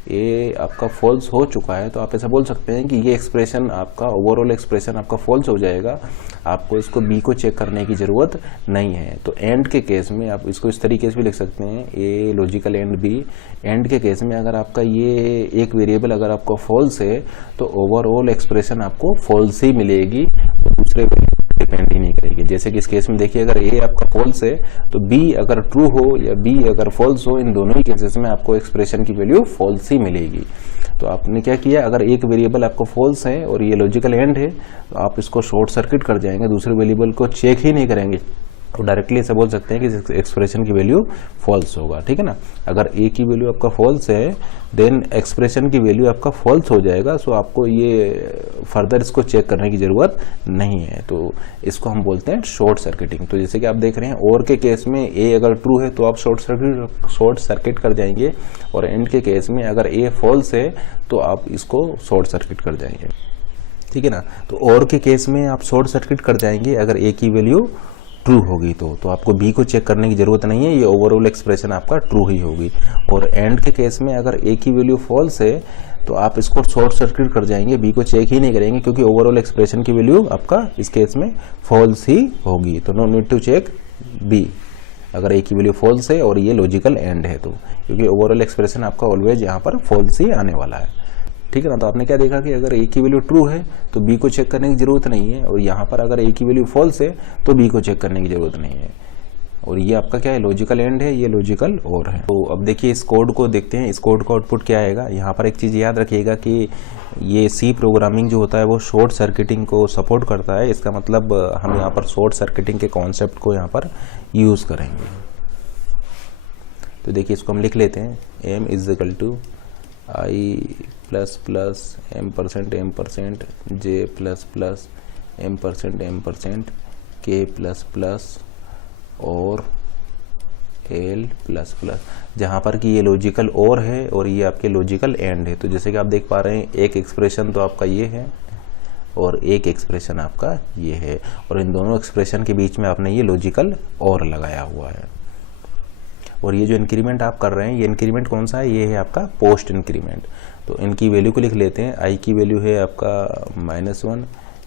ए आपका फॉल्स हो चुका है, तो आप ऐसा बोल सकते हैं कि ये एक्सप्रेशन आपका ओवरऑल एक्सप्रेशन आपका फॉल्स हो जाएगा। आपको इसको बी को चेक करने की जरूरत नहीं है। तो एंड के केस में आप इसको इस तरीके से भी लिख सकते हैं, a logical and b. And के केस में अगर आपका ये एक वेरिएबल अगर आपका फॉल्स है तो ओवरऑल एक्सप्रेशन आपको फॉल्स ही मिलेगी, तो दूसरे डिपेंड ही नहीं करेगी। जैसे कि इस केस में देखिए अगर ए आपका फॉल्स है तो बी अगर ट्रू हो या बी अगर फॉल्स हो, इन दोनों ही केसेस में आपको एक्सप्रेशन की वैल्यू फॉल्स ही मिलेगी। तो आपने क्या किया, अगर एक वेरिएबल आपको फॉल्स है और ये लॉजिकल एंड है तो आप इसको शॉर्ट सर्किट कर जाएंगे, दूसरे वेरिएबल को चेक ही नहीं करेंगे। तो डायरेक्टली ऐसा बोल सकते हैं कि एक्सप्रेशन की वैल्यू फॉल्स होगा, ठीक है ना। अगर ए की वैल्यू आपका फॉल्स है देन एक्सप्रेशन की वैल्यू आपका फॉल्स हो जाएगा। सो आपको ये फर्दर इसको चेक करने की जरूरत नहीं है। तो इसको हम बोलते हैं शॉर्ट सर्किटिंग। तो जैसे कि आप देख रहे हैं और के केस में ए अगर ट्रू है तो आप शॉर्ट सर्किट कर जाएंगे और एंड के केस में अगर ए फॉल्स है तो आप इसको शॉर्ट सर्किट कर जाएंगे, ठीक है ना। तो और के केस में आप शॉर्ट सर्किट कर जाएंगे अगर ए की वैल्यू ट्रू होगी तो आपको बी को चेक करने की जरूरत नहीं है, ये ओवरऑल एक्सप्रेशन आपका ट्रू ही होगी। और एंड के केस में अगर ए की वैल्यू फॉल्स है तो आप इसको शॉर्ट सर्किट कर जाएंगे, बी को चेक ही नहीं करेंगे क्योंकि ओवरऑल एक्सप्रेशन की वैल्यू आपका इस केस में फॉल्स ही होगी। तो no need to check b अगर ए की वैल्यू फॉल्स है और ये लॉजिकल एंड है तो, क्योंकि ओवरऑल एक्सप्रेशन आपका ऑलवेज यहाँ पर फॉल्स ही आने वाला है, ठीक है ना। तो आपने क्या देखा कि अगर ए की वैल्यू ट्रू है तो बी को चेक करने की जरूरत नहीं है और यहाँ पर अगर ए की वैल्यू फॉल्स है तो बी को चेक करने की जरूरत नहीं है। और ये आपका क्या है, लॉजिकल एंड है, ये लॉजिकल और है। तो अब देखिए इस कोड को देखते हैं, इस कोड का आउटपुट क्या आएगा। यहाँ पर एक चीज़ याद रखिएगा कि ये सी प्रोग्रामिंग जो होता है वो शॉर्ट सर्किटिंग को सपोर्ट करता है। इसका मतलब हम यहाँ पर शॉर्ट सर्किटिंग के कॉन्सेप्ट को यहाँ पर यूज़ करेंगे। तो देखिए इसको हम लिख लेते हैं, m is equal to I plus plus M%, J plus plus M%, K plus plus और L प्लस प्लस, जहाँ पर कि ये लॉजिकल और है और ये आपके लॉजिकल एंड है। तो जैसे कि आप देख पा रहे हैं एक एक्सप्रेशन तो आपका ये है और एक एक्सप्रेशन आपका ये है, और इन दोनों एक्सप्रेशन के बीच में आपने ये लॉजिकल और लगाया हुआ है। और ये जो इंक्रीमेंट आप कर रहे हैं, ये इंक्रीमेंट कौन सा है, ये है आपका पोस्ट इंक्रीमेंट। तो इनकी वैल्यू को लिख लेते हैं। आई की वैल्यू है आपका -1,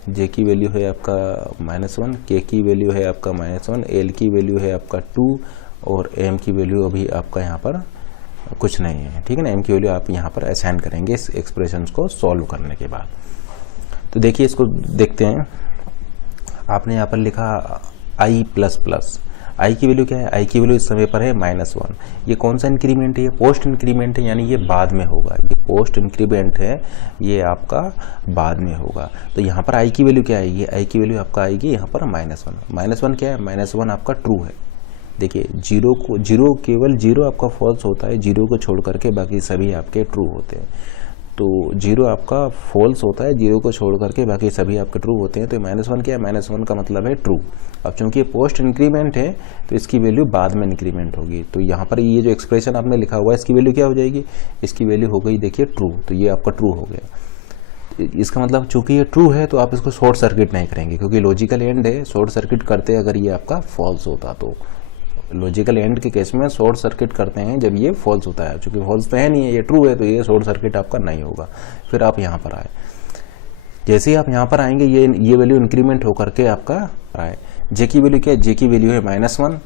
जे की वैल्यू है आपका -1, के की वैल्यू है आपका -1, एल की वैल्यू है आपका 2 और एम की वैल्यू अभी आपका यहाँ पर कुछ नहीं है, ठीक है ना। एम की वैल्यू आप यहाँ पर असाइन करेंगे इस एक्सप्रेशन को सॉल्व करने के बाद। तो देखिए इसको देखते हैं। आपने यहाँ पर लिखा आई प्लस प्लस, आई की वैल्यू क्या है, आई की वैल्यू इस समय पर है -1। ये कौन सा इंक्रीमेंट है, ये पोस्ट इंक्रीमेंट है, यानी ये बाद में होगा। ये पोस्ट इंक्रीमेंट है, ये आपका बाद में होगा। तो यहाँ पर आई की वैल्यू क्या आएगी, आई की वैल्यू आपका आएगी यहाँ पर -1। -1 क्या है, -1 आपका ट्रू है। देखिए जीरो केवल जीरो आपका फॉल्स होता है, जीरो को छोड़ करके बाकी सभी आपके ट्रू होते हैं। तो जीरो आपका फॉल्स होता है, जीरो को छोड़ करके बाकी सभी आपके ट्रू होते हैं। तो -1 क्या है, -1 का मतलब है ट्रू। अब चूंकि ये पोस्ट इंक्रीमेंट है तो इसकी वैल्यू बाद में इंक्रीमेंट होगी। तो यहाँ पर ये जो एक्सप्रेशन आपने लिखा हुआ है इसकी वैल्यू क्या हो जाएगी, इसकी वैल्यू हो गई देखिए ट्रू। तो ये आपका ट्रू हो गया। इसका मतलब चूंकि ये ट्रू है तो आप इसको शॉर्ट सर्किट नहीं करेंगे, क्योंकि लॉजिकल एंड है। शॉर्ट सर्किट करते अगर ये आपका फॉल्स होता, तो लॉजिकल एंड के केस में शॉर्ट सर्किट करते हैं जब ये फॉल्स होता है। चूंकि फॉल्स तो है नहीं है, ये ट्रू है, तो ये शॉर्ट सर्किट आपका नहीं होगा। फिर आप यहाँ पर आए, जैसे ही आप यहाँ पर आएंगे ये वैल्यू इंक्रीमेंट होकर के आपका आए। जे की वैल्यू क्या है, जे की वैल्यू है -1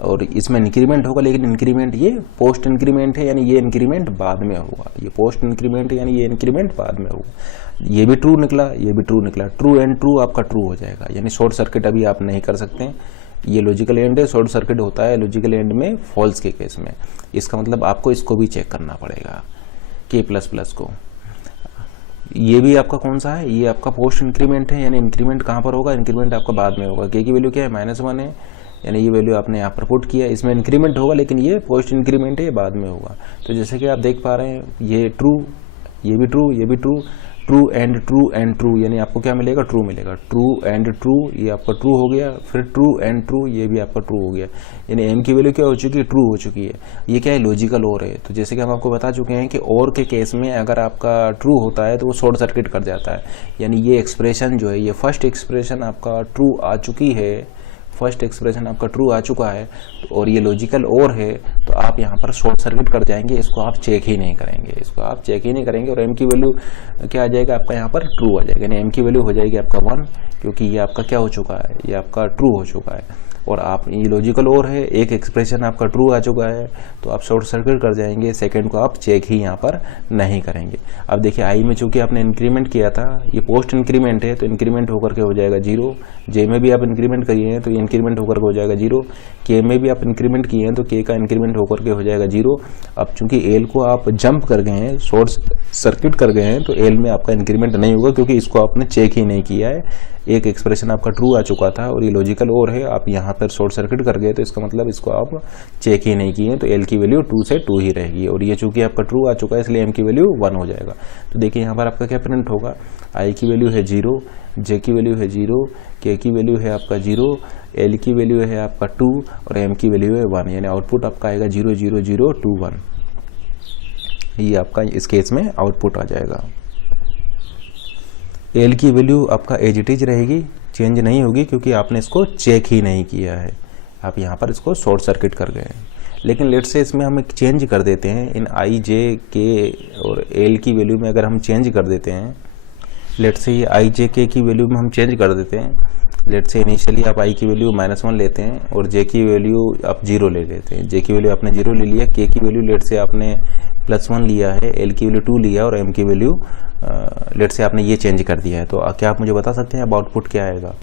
और इसमें इंक्रीमेंट होगा, लेकिन इंक्रीमेंट ये पोस्ट इंक्रीमेंट है, यानी ये इंक्रीमेंट बाद में होगा। ये पोस्ट इंक्रीमेंट है, यानी ये इंक्रीमेंट बाद में होगा। ये भी ट्रू निकला, ये भी ट्रू निकला। ट्रू एंड ट्रू आपका ट्रू हो जाएगा, यानी शॉर्ट सर्किट अभी आप नहीं कर सकते। ये लॉजिकल एंड है, शॉर्ट सर्किट होता है लॉजिकल एंड में फॉल्स के केस में। इसका मतलब आपको इसको भी चेक करना पड़ेगा, के प्लस प्लस को। ये भी आपका कौन सा है, ये आपका पोस्ट इंक्रीमेंट है, यानी इंक्रीमेंट कहाँ पर होगा, इंक्रीमेंट आपका बाद में होगा। के की वैल्यू क्या है, -1 है, यानी ये वैल्यू आपने यहाँ पर पुट किया, इसमें इंक्रीमेंट होगा, लेकिन ये पोस्ट इंक्रीमेंट है, ये बाद में होगा। तो जैसे कि आप देख पा रहे हैं, ये ट्रू, ये भी ट्रू, ये भी ट्रू, ट्रू एंड ट्रू, यानी आपको क्या मिलेगा, ट्रू मिलेगा। ट्रू एंड ट्रू, ये आपका ट्रू हो गया। फिर ट्रू एंड ट्रू, ये भी आपका ट्रू हो गया। यानी एम की वैल्यू क्या हो चुकी है, ट्रू हो चुकी है। ये क्या है, लॉजिकल और है। तो जैसे कि हम आपको बता चुके हैं कि और के केस में अगर आपका ट्रू होता है तो वो शॉर्ट सर्किट कर जाता है। यानी ये एक्सप्रेशन जो है, ये फर्स्ट एक्सप्रेशन आपका ट्रू आ चुकी है, फर्स्ट एक्सप्रेशन आपका ट्रू आ चुका है और ये लॉजिकल और है, तो आप यहाँ पर शॉर्ट सर्किट कर जाएंगे। इसको आप चेक ही नहीं करेंगे, इसको आप चेक ही नहीं करेंगे। और एम की वैल्यू क्या आ जाएगा आपका, यहाँ पर ट्रू आ जाएगा। यानी एम की वैल्यू हो जाएगी आपका 1, क्योंकि ये आपका क्या हो चुका है, ये आपका ट्रू हो चुका है। और आप ये लॉजिकल और है, एक एक्सप्रेशन आपका ट्रू आ चुका है, तो आप शॉर्ट सर्किट कर जाएंगे। सेकंड को आप चेक ही यहाँ पर नहीं करेंगे। अब देखिए आई में चूंकि आपने इंक्रीमेंट किया था, ये पोस्ट इंक्रीमेंट है, तो इंक्रीमेंट होकर के हो जाएगा 0। जे में भी आप इंक्रीमेंट करिए हैं तो ये इंक्रीमेंट होकर के हो जाएगा 0। के में भी आप इंक्रीमेंट किए हैं तो के का इंक्रीमेंट होकर के हो जाएगा 0। अब चूंकि एल को आप जंप कर गए हैं, शॉर्ट सर्किट कर गए हैं, तो एल में आपका इंक्रीमेंट नहीं होगा, क्योंकि इसको आपने चेक ही नहीं किया है। एक एक्सप्रेशन आपका ट्रू आ चुका था और ये लॉजिकल और है, आप यहाँ पर शॉर्ट सर्किट कर गए, तो इसका मतलब इसको आप चेक ही नहीं किए, तो एल की वैल्यू 2 से 2 ही रहेगी। और ये चूंकि आपका ट्रू आ चुका है, इसलिए एम की वैल्यू 1 हो जाएगा। तो देखिए यहाँ पर आपका क्या प्रिंट होगा, आई की वैल्यू है 0, जे की वैल्यू है 0, के की वैल्यू है आपका 0, एल की वैल्यू है आपका 2 और एम की वैल्यू है 1। यानी आउटपुट आपका आएगा 0 0 0 2 1। ये आपका इस केस में आउटपुट आ जाएगा। एल की वैल्यू आपका एज इट इज रहेगी, चेंज नहीं होगी, क्योंकि आपने इसको चेक ही नहीं किया है। आप यहाँ पर इसको शॉर्ट सर्किट कर गए हैं। लेकिन लेट से इसमें हम एक चेंज कर देते हैं, इन आई जे के और एल की वैल्यू में अगर हम चेंज कर देते हैं, लेट से ये आई जे के की वैल्यू में हम चेंज कर देते हैं। लेट से इनिशियली आप आई की वैल्यू -1 लेते हैं और जे की वैल्यू आप 0 ले लेते हैं। जे की वैल्यू आपने 0 ले लिया, के की वैल्यू लेट से आपने +1 लिया है, एल की वैल्यू 2 लिया और एम की वैल्यू लेट से आपने ये चेंज कर दिया है। तो क्या आप मुझे बता सकते हैं अब आउटपुट क्या आएगा?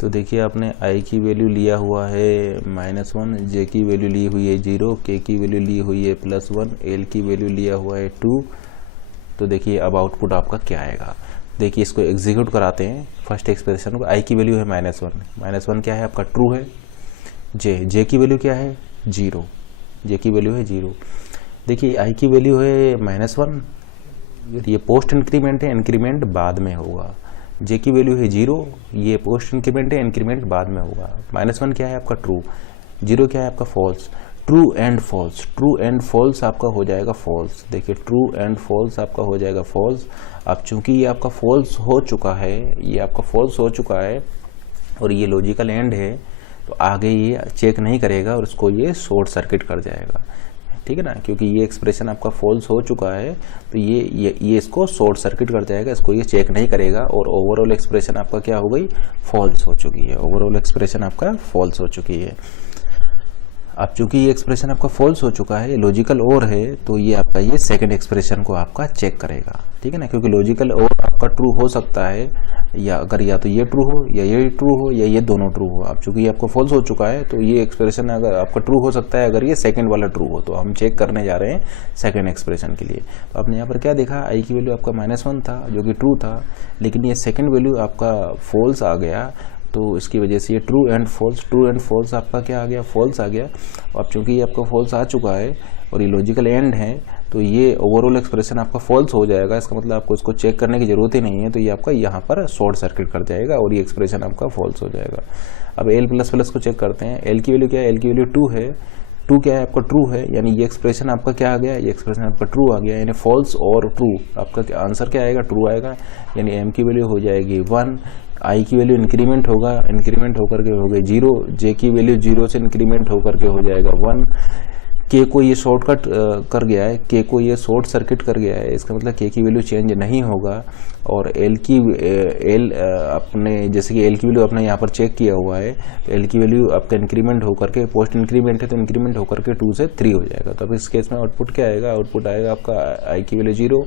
तो देखिए आपने आई की वैल्यू लिया हुआ है -1, जे की वैल्यू ली हुई है 0, के की वैल्यू ली हुई है +1, एल की वैल्यू लिया हुआ है 2। तो देखिए अब आउटपुट आपका क्या आएगा। देखिए इसको एग्जीक्यूट कराते हैं फर्स्ट एक्सप्रेशन को। आई की वैल्यू है -1 क्या है आपका ट्रू है। जे की वैल्यू क्या है 0, जे की वैल्यू है 0। देखिए आई की वैल्यू है -1, ये पोस्ट इंक्रीमेंट है, इंक्रीमेंट बाद में होगा। जे की वैल्यू है 0, ये पोस्ट इंक्रीमेंट है, इंक्रीमेंट बाद में होगा। -1 क्या है आपका ट्रू, 0 क्या है आपका false. True and false, true and false आपका हो जाएगा फॉल्स। देखिए ट्रू एंड फॉल्स आपका हो जाएगा फॉल्स। अब चूंकि ये आपका फॉल्स हो चुका है, ये आपका फॉल्स हो चुका है और ये लॉजिकल एंड है, तो आगे ये चेक नहीं करेगा और इसको ये शॉर्ट सर्किट कर जाएगा, ठीक है ना। क्योंकि ये एक्सप्रेशन आपका फॉल्स हो चुका है तो ये इसको शॉर्ट सर्किट कर जाएगा, इसको ये चेक नहीं करेगा और ओवरऑल एक्सप्रेशन आपका क्या हो गई, फॉल्स हो चुकी है। ओवरऑल एक्सप्रेशन आपका फॉल्स हो चुकी है। अब चूंकि ये एक्सप्रेशन आपका फॉल्स हो चुका है, लॉजिकल और है, तो ये आपका ये सेकंड एक्सप्रेशन को आपका चेक करेगा, ठीक है ना। क्योंकि लॉजिकल और आपका ट्रू हो सकता है, या अगर या तो ये ट्रू हो या ये ट्रू हो या ये दोनों ट्रू हो। अब चूंकि ये आपको फॉल्स हो चुका है तो ये एक्सप्रेशन अगर आपका ट्रू हो सकता है अगर ये सेकंड वाला ट्रू हो, तो हम चेक करने जा रहे हैं सेकंड एक्सप्रेशन के लिए। तो आपने यहाँ पर क्या देखा, आई की वैल्यू आपका -1 था जो कि ट्रू था, लेकिन ये सेकेंड वैल्यू आपका फॉल्स आ गया, तो इसकी वजह से ये ट्रू एंड फॉल्स आपका क्या आ गया, फॉल्स आ गया। अब चूंकि ये आपका फॉल्स आ चुका है और ये लॉजिकल एंड है, तो ये ओवरऑल एक्सप्रेशन आपका फॉल्स हो जाएगा। इसका मतलब आपको इसको चेक करने की जरूरत ही नहीं है, तो ये आपका यहाँ पर शॉर्ट सर्किट कर जाएगा और ये एक्सप्रेशन आपका फॉल्स हो जाएगा। अब L++ को चेक करते हैं। L की वैल्यू क्या है, L की वैल्यू 2 है। 2 क्या है आपका, ट्रू है, यानी ये एक्सप्रेशन आपका क्या आ गया, ये एक्सप्रेशन आपका ट्रू आ गया, यानी फॉल्स और ट्रू आपका आंसर क्या आएगा, ट्रू आएगा। यानी M की वैल्यू हो जाएगी 1, आई की वैल्यू इंक्रीमेंट होगा, इंक्रीमेंट होकर के हो गई 0, जे की वैल्यू 0 से इंक्रीमेंट होकर के हो जाएगा 1, के को ये शॉर्टकट कर गया है, के को ये शॉर्ट सर्किट कर गया है, इसका मतलब के की वैल्यू चेंज नहीं होगा। और एल अपने जैसे कि एल की वैल्यू आपने यहाँ पर चेक किया हुआ है, तो एल की वैल्यू आपका इंक्रीमेंट होकर के, पोस्ट इंक्रीमेंट है तो इंक्रीमेंट होकर के 2 से 3 हो जाएगा। तो अब इस केस में आउटपुट क्या आएगा, आउटपुट आएगा आपका आई की वैल्यू 0,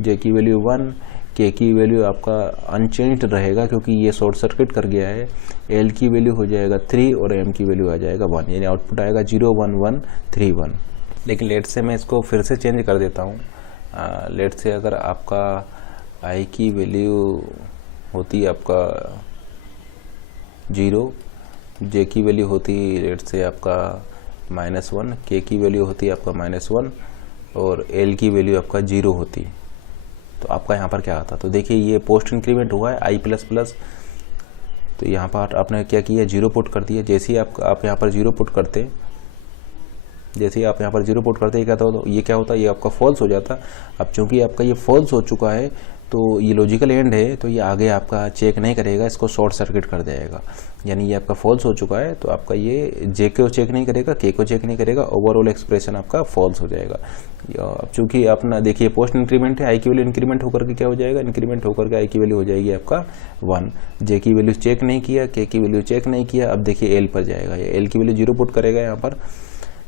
जे की वैल्यू 1, के की वैल्यू आपका अनचेंज्ड रहेगा क्योंकि ये शॉर्ट सर्किट कर गया है। एल की वैल्यू हो जाएगा 3 और एम की वैल्यू आ जाएगा 1, यानी आउटपुट आएगा 0 1 1 3 1। लेकिन लेट से मैं इसको फिर से चेंज कर देता हूँ। लेट से अगर आपका आई की वैल्यू होती है आपका 0, जे की वैल्यू होती लेट से आपका -1, के की वैल्यू होती है आपका -1 और एल की वैल्यू आपका 0 होती, तो आपका यहाँ पर क्या आता। तो देखिए ये पोस्ट इंक्रीमेंट हुआ है I++, तो यहाँ पर आपने क्या किया, 0 पुट कर दिया। जैसे ही आप यहाँ पर 0 पुट करते, जैसे ही आप यहाँ पर 0 पुट करते ये क्या होता, ये आपका फॉल्स हो जाता। अब चूंकि आपका ये फॉल्स हो चुका है तो ये लॉजिकल एंड है, तो ये आगे आपका चेक नहीं करेगा, इसको शॉर्ट सर्किट कर देगा। यानी ये आपका फॉल्स हो चुका है तो आपका ये जे को चेक नहीं करेगा, के को चेक नहीं करेगा, ओवरऑल एक्सप्रेशन आपका फॉल्स हो जाएगा। अब चूंकि अपना देखिए पोस्ट इंक्रीमेंट है, आई की वैल्यू इंक्रीमेंट होकर के क्या हो जाएगा, इंक्रीमेंट होकर के आई की वैल्यू हो जाएगी आपका 1, जे की वैल्यू चेक नहीं किया, के की वैल्यू चेक नहीं किया। अब देखिए एल पर जाएगा, ये एल की वैल्यू 0 पुट करेगा यहाँ पर,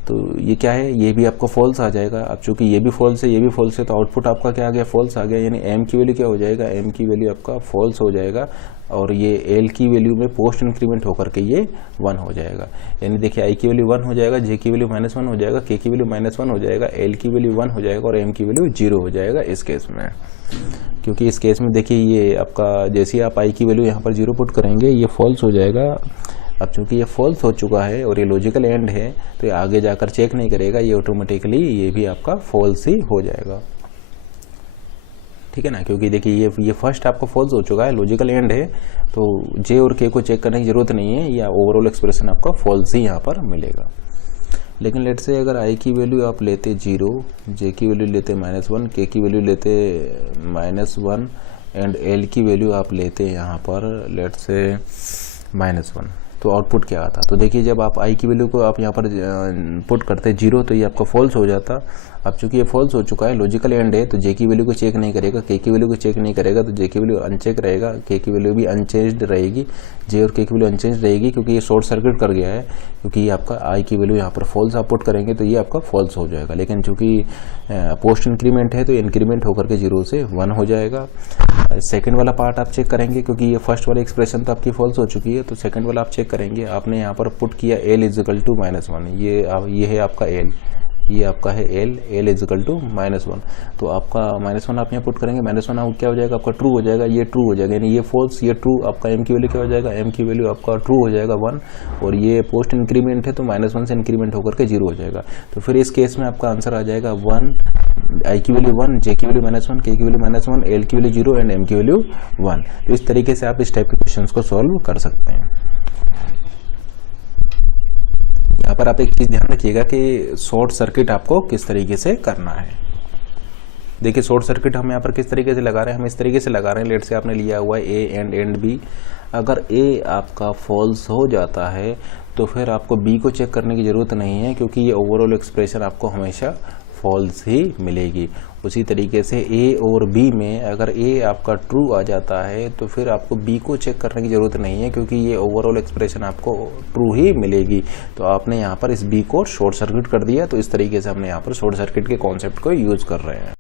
तो ये क्या है, ये भी आपको फॉल्स आ जाएगा। अब चूंकि ये भी फॉल्स है, ये भी फॉल्स है, तो आउटपुट आपका क्या आ गया, फॉल्स आ गया। यानी एम की वैल्यू क्या हो जाएगा, एम की वैल्यू आपका फॉल्स हो जाएगा और ये एल की वैल्यू में पोस्ट इंक्रीमेंट होकर के ये 1 हो जाएगा। यानी देखिए आई की वैल्यू 1 हो जाएगा, जे की वैल्यू -1 हो जाएगा, के की वैल्यू -1 हो जाएगा, एल की वैल्यू 1 हो जाएगा और एम की वैल्यू 0 हो जाएगा इस केस में। क्योंकि इस केस में देखिए ये आपका जैसे ही आप आई की वैल्यू यहाँ पर 0 पुट करेंगे ये फॉल्स हो जाएगा। अब चूंकि ये फॉल्स हो चुका है और ये लॉजिकल एंड है तो ये आगे जाकर चेक नहीं करेगा, ये ऑटोमेटिकली ये भी आपका फॉल्स ही हो जाएगा, ठीक है ना। क्योंकि देखिए ये फर्स्ट आपका फॉल्स हो चुका है, लॉजिकल एंड है, तो जे और के को चेक करने की जरूरत नहीं है, या ओवरऑल एक्सप्रेशन आपका फॉल्स ही यहाँ पर मिलेगा। लेकिन लेट से अगर आई की वैल्यू आप लेते 0, जे की वैल्यू लेते -1, के की वैल्यू लेते -1 एंड एल की वैल्यू आप लेते यहाँ पर लेट से -1, तो आउटपुट क्या आता। तो देखिए जब आप आई की वैल्यू को आप यहाँ पर पुट करते 0 तो ये आपका फॉल्स हो जाता। अब चूंकि ये फॉल्स हो चुका है, लॉजिकल एंड है, तो जे की वैल्यू को चेक नहीं करेगा, के की वैल्यू को चेक नहीं करेगा, तो जे की वैल्यू अनचेक रहेगा, के की वैल्यू भी अनचेंज्ड रहेगी, जे और के की वैल्यू अनचेंज्ड रहेगी क्योंकि ये शॉर्ट सर्किट कर गया है। क्योंकि ये आपका आई की वैल्यू यहाँ पर फॉल्स आप पुट करेंगे तो ये आपका फॉल्स हो जाएगा। लेकिन चूंकि पोस्ट इंक्रीमेंट है तो इंक्रीमेंट होकर के 0 से 1 हो जाएगा। सेकंड वाला पार्ट आप चेक करेंगे क्योंकि ये फर्स्ट वाली एक्सप्रेशन तो आपकी फॉल्स हो चुकी है, तो सेकंड वाला आप चेक करेंगे। आपने यहाँ पर पुट किया L = -1, ये है आपका L, ये आपका है एल इजिकल टू -1। तो आपका -1 आप यहाँ पुट करेंगे, -1 आप क्या हो जाएगा आपका ट्रू हो जाएगा, ये ट्रू हो जाएगा, यानी ये फॉल्स ये ट्रू। आपका एम की वैल्यू क्या हो जाएगा, एम की वैल्यू आपका ट्रू हो जाएगा 1, और ये पोस्ट इंक्रीमेंट है तो -1 से इंक्रीमेंट होकर के 0 हो जाएगा। तो फिर इस केस में आपका आंसर आ जाएगा 1, आई की वैल्यू 1, जे की वैल्यू -1, के की वैल्यू -1, एल की वैल्यू 0 एंड एम की वैल्यू 1। तो इस तरीके से आप इस टाइप के क्वेश्चंस को सॉल्व कर सकते हैं। यहाँ पर आप एक चीज ध्यान रखिएगा कि शॉर्ट सर्किट आपको किस तरीके से करना है। देखिए शॉर्ट सर्किट हम यहाँ पर किस तरीके से लगा रहे हैं, हम इस तरीके से लगा रहे हैं। लेट से आपने लिया हुआ है ए एंड बी, अगर ए आपका फॉल्स हो जाता है तो फिर आपको बी को चेक करने की ज़रूरत नहीं है, क्योंकि ये ओवरऑल एक्सप्रेशन आपको हमेशा फॉल्स ही मिलेगी। उसी तरीके से ए और बी में अगर ए आपका ट्रू आ जाता है तो फिर आपको बी को चेक करने की ज़रूरत नहीं है, क्योंकि ये ओवरऑल एक्सप्रेशन आपको ट्रू ही मिलेगी। तो आपने यहाँ पर इस बी को शॉर्ट सर्किट कर दिया। तो इस तरीके से हमने यहाँ पर शॉर्ट सर्किट के कॉन्सेप्ट को यूज़ कर रहे हैं।